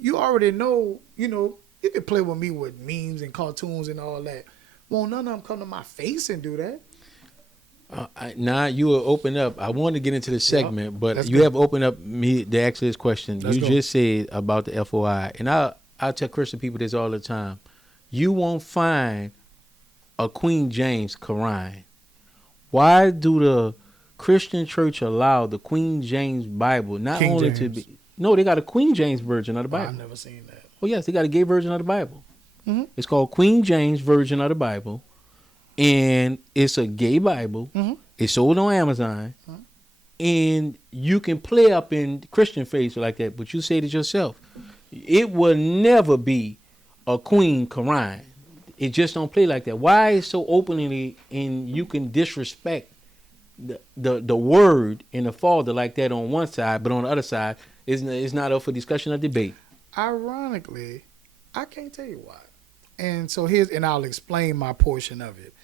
you already know, you know, you can play with me with memes and cartoons and all that. Won't none of them come to my face and do that. Now you will open up. I wanted to get into the segment, but you have opened up me to ask this question. You just said about the FOI, and I tell Christian people this all the time. You won't find a Queen James Quran. Why do the Christian church allow the Queen James Bible not King only James. To be? No, they got a Queen James version of the Bible. I've never seen that. Oh yes, they got a gay version of the Bible. Mm-hmm. It's called Queen James version of the Bible, and it's a gay Bible. Mm-hmm. It's sold on Amazon, and you can play up in Christian faith like that. But you said it yourself. It will never be a Queen Quran. It just don't play like that. Why is so openly and you can disrespect the word and the Father like that on one side, but on the other side, it's not up for discussion or debate. Ironically, I can't tell you why. And so and I'll explain my portion of it.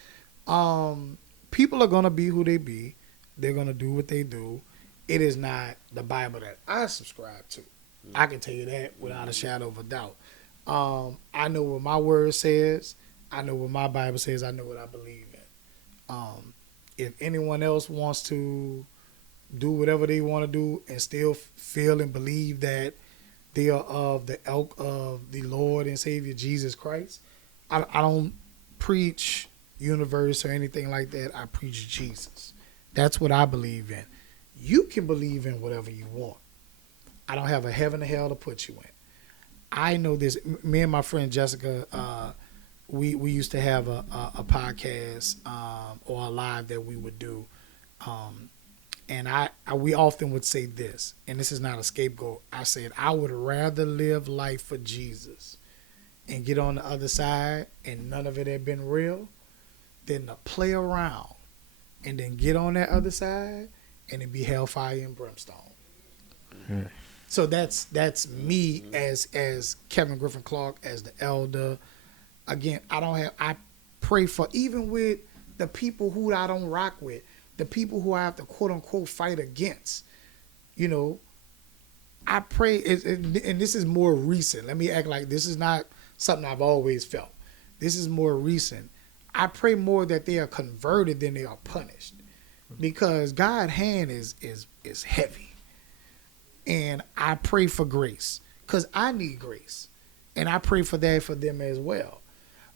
People are gonna be who they be. They're gonna do what they do. It is not the Bible that I subscribe to. I can tell you that without a shadow of a doubt. I know what my word says. I know what my Bible says. I know what I believe in. If anyone else wants to do whatever they want to do and still feel and believe that they are of the ilk of the Lord and Savior Jesus Christ, I don't preach universe or anything like that. I preach Jesus. That's what I believe in. You can believe in whatever you want. I don't have a heaven or hell to put you in. I know this. Me and my friend Jessica, we used to have a podcast or a live that we would do, and we often would say this, and this is not a scapegoat. I said I would rather live life for Jesus and get on the other side and none of it had been real than to play around and then get on that other side and it be hellfire and brimstone. Mm-hmm. So that's me as Kevin Griffin Clark, as the elder. Again, I pray for, even with the people who I don't rock with, the people who I have to quote unquote fight against, I pray, and this is more recent. Let me act like this is not something I've always felt. This is more recent. I pray more that they are converted than they are punished, because God's hand is heavy. And I pray for grace, because I need grace. And I pray for that for them as well.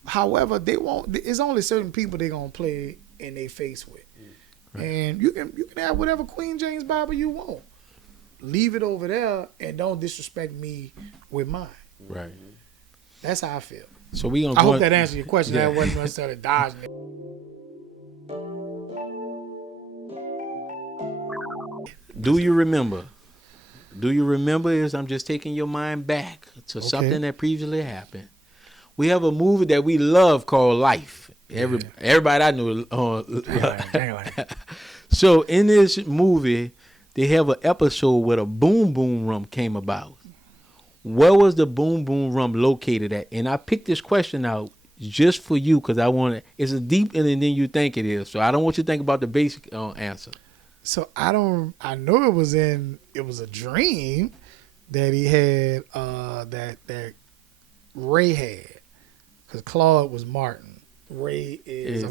However, it's only certain people they're going to play in their face with. Right. And you can have whatever Queen James Bible you want. Leave it over there and don't disrespect me with mine. Right. That's how I feel. So we gonna. I hope that answers your question. Yeah. That wasn't necessarily dodging it. Do you remember? As I'm just taking your mind back to something that previously happened. We have a movie that we love called Life. Everybody I know. So in this movie, they have an episode where the Boom Boom Room came about. Where was the Boom Boom Room located at? And I picked this question out just for you because it's a deeper than you think it is. So I don't want you to think about the basic answer. So I know it was a dream that he had, that Ray had, because Claude was Martin. Ray is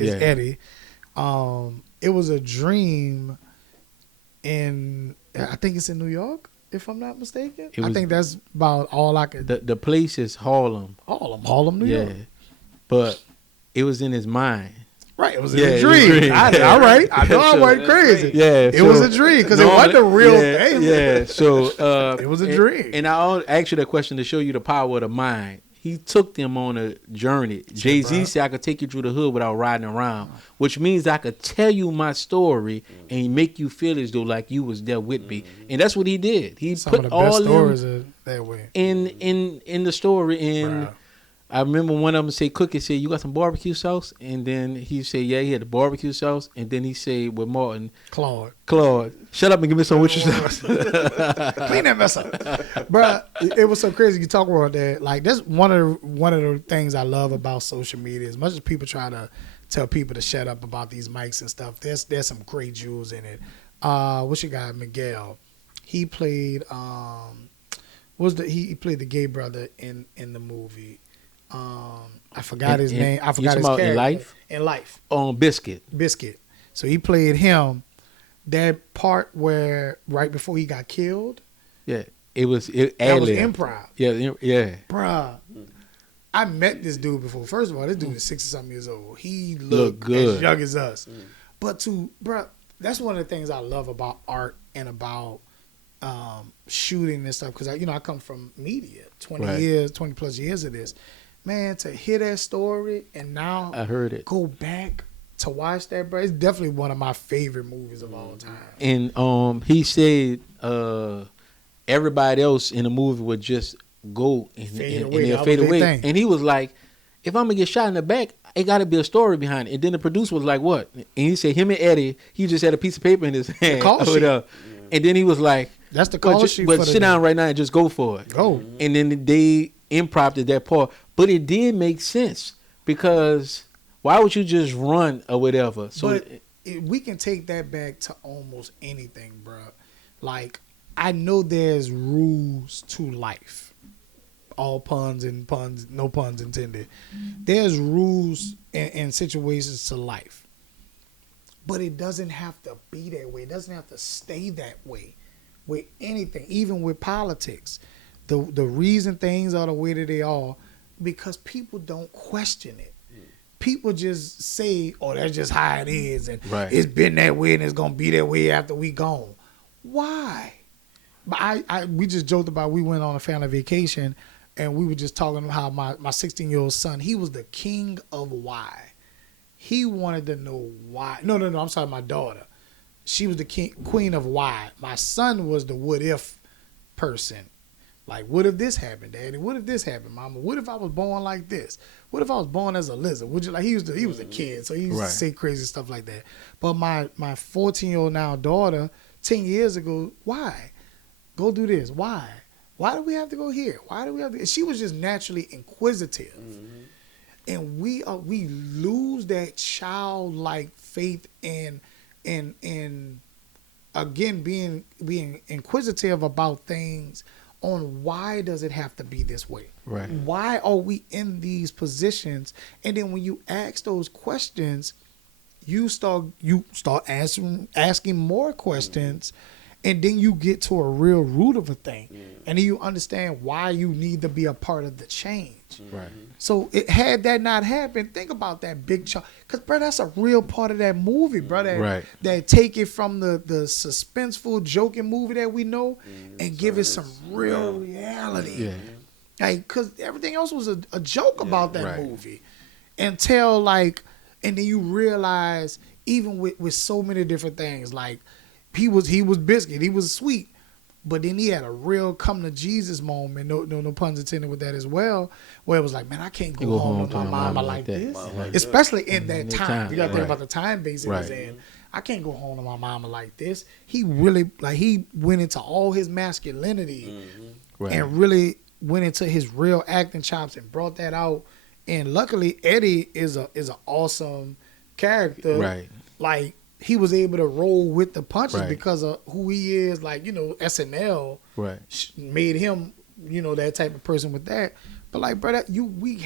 Eddie. It was a dream I think it's in New York, if I'm not mistaken. I think that's about all I could. The place is Harlem. Harlem, New York. But it was in his mind. Right, it was a dream. All right, I know I wasn't crazy. Yeah, it was a dream because it wasn't a real thing. Yeah, so it was a dream. And I'll ask you that question to show you the power of the mind. He took them on a journey. Jay-Z said I could take you through the hood without riding around, which means I could tell you my story and make you feel as though like you was there with me. And that's what he did. He put all stories that way in the story. And I remember one of them say, Cookie said, "You got some barbecue sauce?" And then he said, "Yeah, he had the barbecue sauce." And then he said with Martin, Claude, shut up and give me some with your sauce. Clean that mess up. Bruh, it was so crazy you talk about that. Like, that's one of the things I love about social media. As much as people try to tell people to shut up about these mics and stuff, there's some great jewels in it. What's your guy, Miguel? He played he played the gay brother in the movie. I forgot his name. I forgot his character. In Life. Biscuit. So he played him. That part where right before he got killed. Yeah, that was improv. Yeah. Bruh, I met this dude before. First of all, this dude is 60-something years old. He looked good, as young as us. But bruh, that's one of the things I love about art and about shooting and stuff. Because I come from media, 20 plus years of this. Man, to hear that story and now I heard it. Go back to watch that, bro. It's definitely one of my favorite movies of all time. And he said everybody else in the movie would just go and fade away. And he was like, if I'm gonna get shot in the back, it got to be a story behind it. And then the producer was like, what? And he said him and Eddie, he just had a piece of paper in his hand. And then he was like, that's the call sheet. But sit down right now and just go for it. Go. And then they improv to that part, but it did make sense because why would you just run or whatever? So but we can take that back to almost anything, bro. Like, I know there's rules to life. All puns and puns, no puns intended. There's rules and situations to life. But it doesn't have to be that way. It doesn't have to stay that way with anything, even with politics. The reason things are the way that they are, because people don't question it. People just say, oh, that's just how it is, and it's been that way, and it's going to be that way after we gone. Why? But we just joked about, we went on a family vacation, and we were just talking about how my 16-year-old son, he was the king of why. He wanted to know why. No, I'm sorry, my daughter. She was the queen of why. My son was the what if person. Like, what if this happened, Daddy? What if this happened, Mama? What if I was born like this? What if I was born as a lizard? Would you like? He was a kid, so he used to say crazy stuff like that. But my 14-year-old now daughter, 10 years ago, why? Go do this. Why? Why do we have to go here? Why do we have to? She was just naturally inquisitive, and we lose that childlike faith in again being inquisitive about things. On why does it have to be this way? Right. Why are we in these positions? And then when you ask those questions, you start asking more questions, and then you get to a real root of a thing, and then you understand why you need to be a part of the change. Right. So had that not happened, think about that big chunk, because bro, that's a real part of that movie, bro. That take it from the suspenseful, joking movie that we know, and give it some real reality. Yeah. Like, because everything else was a joke about that movie, until like, and then you realize even with so many different things, like he was biscuit, he was sweet. But then he had a real come to Jesus moment, no puns intended with that as well, where it was like, man, I can't go home to my mama like this. Especially in that time. You got to think about the time base it was in. I can't go home to my mama like this. He really, like, he went into all his masculinity and really went into his real acting chops and brought that out. And luckily, Eddie is an awesome character. Right. Like, he was able to roll with the punches because of who he is. Like, you know, SNL made him, you know, that type of person with that. But like, brother, we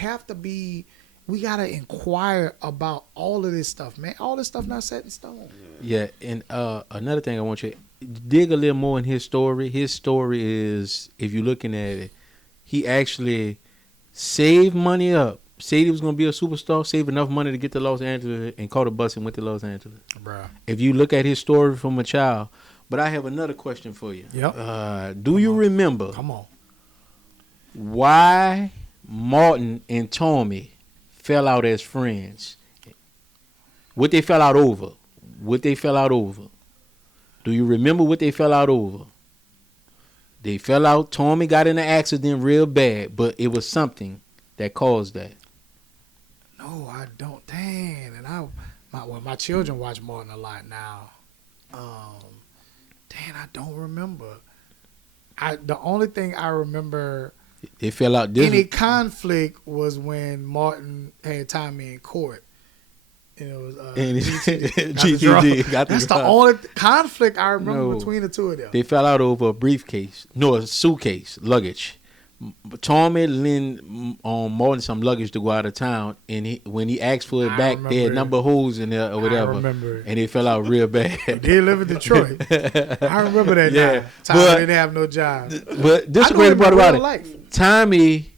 gotta inquire about all of this stuff, man. All this stuff not set in stone. Yeah, and another thing I want you to dig a little more in his story. His story is, if you're looking at it, he actually saved money up. Said he was going to be a superstar, save enough money to get to Los Angeles, and caught a bus and went to Los Angeles. Bruh. If you look at his story from a child. But I have another question for you. Yep. Do you remember why Martin and Tommy fell out as friends? What they fell out over? Do you remember what they fell out over? They fell out. Tommy got in an accident real bad, but it was something that caused that. No, I don't. Dang, and my children watch Martin a lot now. Dang, I don't remember. The only thing I remember they fell out. Any conflict was when Martin had Tommy in court. And it was GTG. That's the only conflict I remember between the two of them. They fell out over a briefcase. No, a suitcase, luggage. Tommy lent Martin some luggage to go out of town, and when he asked for it back, they had number of holes in there or whatever, and they fell out real bad. They live in Detroit. I remember that. Yeah, Tommy didn't have no job. But this is the great part about it. Tommy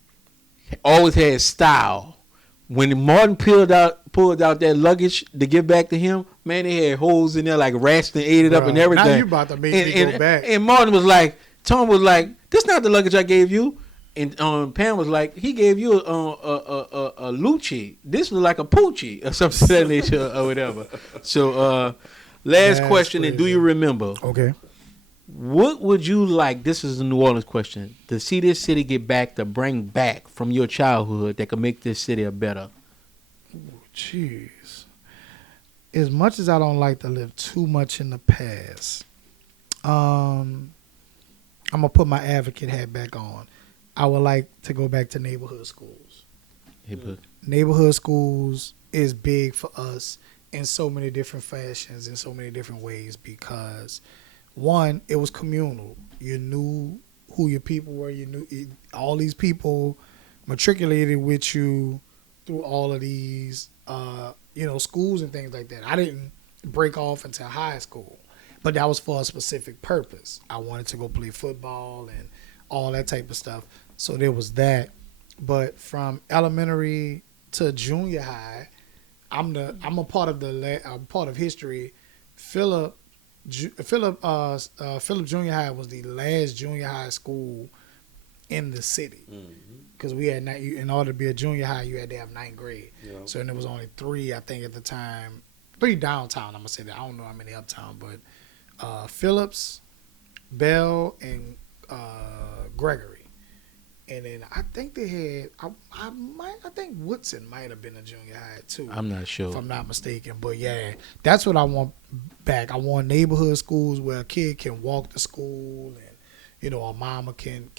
always had style. When Martin pulled out that luggage to give back to him, man, they had holes in there like rats and ate it up and everything. Now you about to make me go back. And Martin was like, Tom was like, "This not the luggage I gave you." And Pam was like, "He gave you a Lucci. This was like a Poochie or something of that nature or whatever." So, last question, crazy. And do you remember? Okay. What would you like? This is a New Orleans question. To see this city get back, to bring back from your childhood that could make this city a better. Jeez. As much as I don't like to live too much in the past, I'm gonna put my advocate hat back on. I would like to go back to neighborhood schools. Mm. Neighborhood schools is big for us in so many different fashions, in so many different ways, because one, it was communal. You knew who your people were. You knew all these people matriculated with you through all of these, schools and things like that. I didn't break off until high school, but that was for a specific purpose. I wanted to go play football and all that type of stuff. So there was that. But from elementary to junior high, I'm a part of history. Phillip Junior High was the last junior high school in the city, because we had in order to be a junior high, you had to have 9th grade. Yeah. So and there was only 3, I think, at the time. 3 downtown. I'm gonna say that. I don't know how many uptown, but Phillips, Bell, and Gregory. And then I think they had, I think Woodson might have been a junior high too. I'm not sure. If I'm not mistaken. But yeah, that's what I want back. I want neighborhood schools where a kid can walk to school, and, a mama can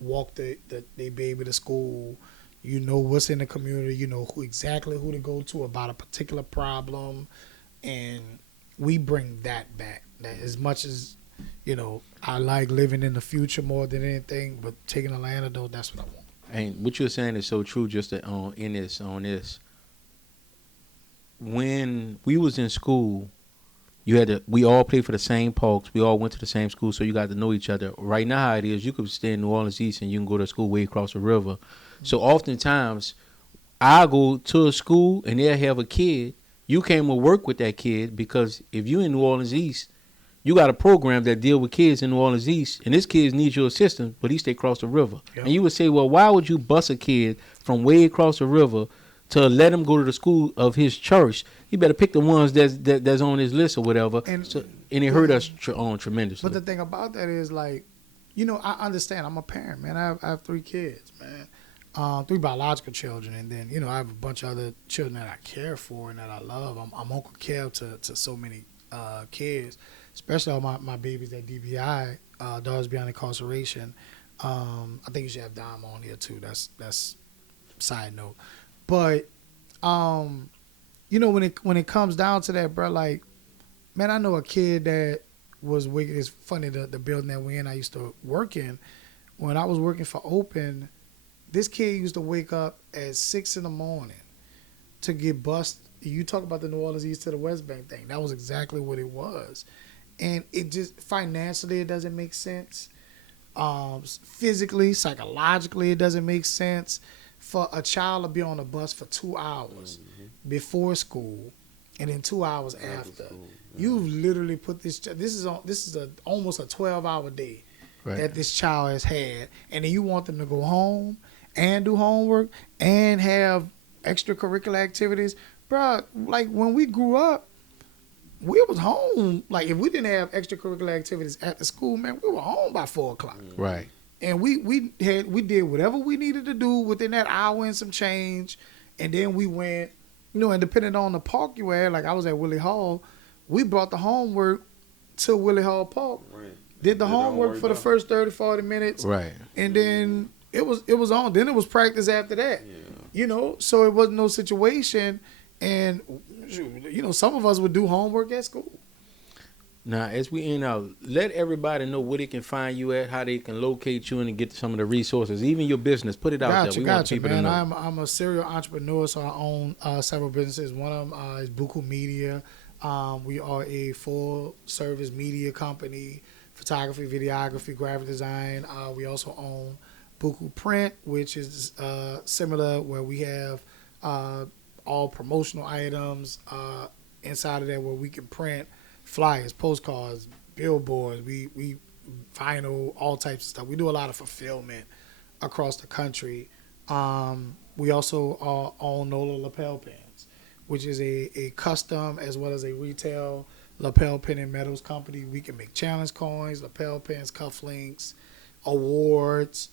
walk their baby to school. You know what's in the community. You know who to go to about a particular problem. And we bring that back. That as much as, I like living in the future more than anything, but taking Atlanta, though, that's what I want. And what you're saying is so true. Just on this, when we was in school, we all played for the same parks. We all went to the same school, so you got to know each other. Right now, how it is, you could stay in New Orleans East and you can go to school way across the river. Mm-hmm. So oftentimes, I go to a school and they'll have a kid. You came to work with that kid because if you in New Orleans East, you got a program that deal with kids in New Orleans East, and this kid needs your assistance, but he stay across the river. Yep. And you would say, well, why would you bus a kid from way across the river to let him go to the school of his church? You better pick the ones that's on his list or whatever. And it hurt us tremendously. But the thing about that is, I understand. I'm a parent, man. I have 3 kids, man. 3 biological children, and then, I have a bunch of other children that I care for and that I love. I'm Uncle Kev to so many kids. Especially all my babies at DBI, Daughters Beyond Incarceration. I think you should have Dom on here too. That's side note. But when it comes down to that, bro, man, I know a kid that was wicked. It's funny, the building that we in, I used to work in. When I was working for Open, this kid used to wake up at 6 a.m. to get bused. You talk about the New Orleans East to the West Bank thing. That was exactly what it was. And it just, financially, it doesn't make sense. Physically, psychologically, it doesn't make sense for a child to be on a bus for 2 hours before school and then 2 hours after. You've literally put this is almost a 12-hour day that this child has had. And then you want them to go home and do homework and have extracurricular activities. Bro, when we grew up, we was home. If we didn't have extracurricular activities at the school, man, we were home by 4 o'clock. Right. And we did whatever we needed to do within that hour and some change. And then we went, and depending on the park you were at, I was at Willie Hall, we brought the homework to Willie Hall Park. Right. Did the homework for the first 30, 40 minutes. Right. And then it was on. Then it was practice after that. Yeah. So it wasn't no situation. And, some of us would do homework at school. Now, as we end out, let everybody know where they can find you at, how they can locate you and get some of the resources, even your business. Put it out there. We want people to know. I'm a serial entrepreneur, so I own several businesses. One of them is Buku Media. We are a full-service media company, photography, videography, graphic design. We also own Buku Print, which is similar, where we have all promotional items inside of that, where we can print flyers, postcards, billboards, we vinyl, all types of stuff. We do a lot of fulfillment across the country. We also own NOLA lapel pins, which is a custom as well as a retail lapel pin and metals company. We can make challenge coins, lapel pins, cufflinks, awards.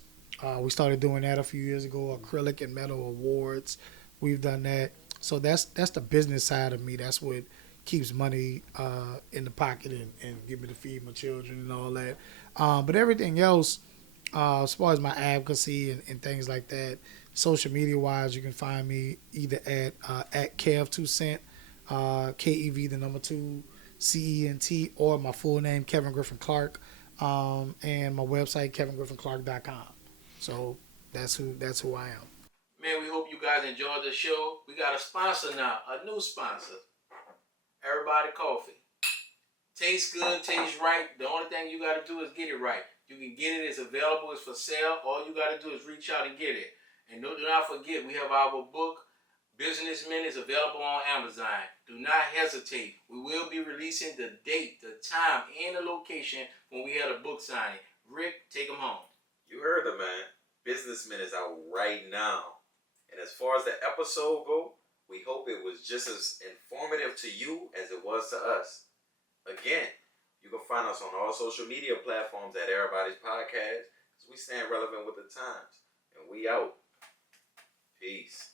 We started doing that a few years ago, acrylic and metal awards. We've done that. So that's the business side of me. That's what keeps money in the pocket and give me to feed my children and all that. But everything else, As far as my advocacy and things like that, social media wise, you can find me either at Kev2Cent, KEV the number 2 CENT, or my full name Kevin Griffin Clark, and my website KevinGriffinClark.com. So that's who I am. Man, we hope you guys enjoyed the show. We got a sponsor now, a new sponsor, EraBody's Coffee. Tastes good, tastes right. The only thing you got to do is get it right. You can get it. It's available. It's for sale. All you got to do is reach out and get it. And do not forget, we have our book, Businessmen, is available on Amazon. Do not hesitate. We will be releasing the date, the time, and the location when we had a book signing. Rick, take them home. You heard the man. Businessmen is out right now. And as far as the episode go, we hope it was just as informative to you as it was to us. Again, you can find us on all social media platforms at EraBody's Podcast, because we stand relevant with the times. And we out. Peace.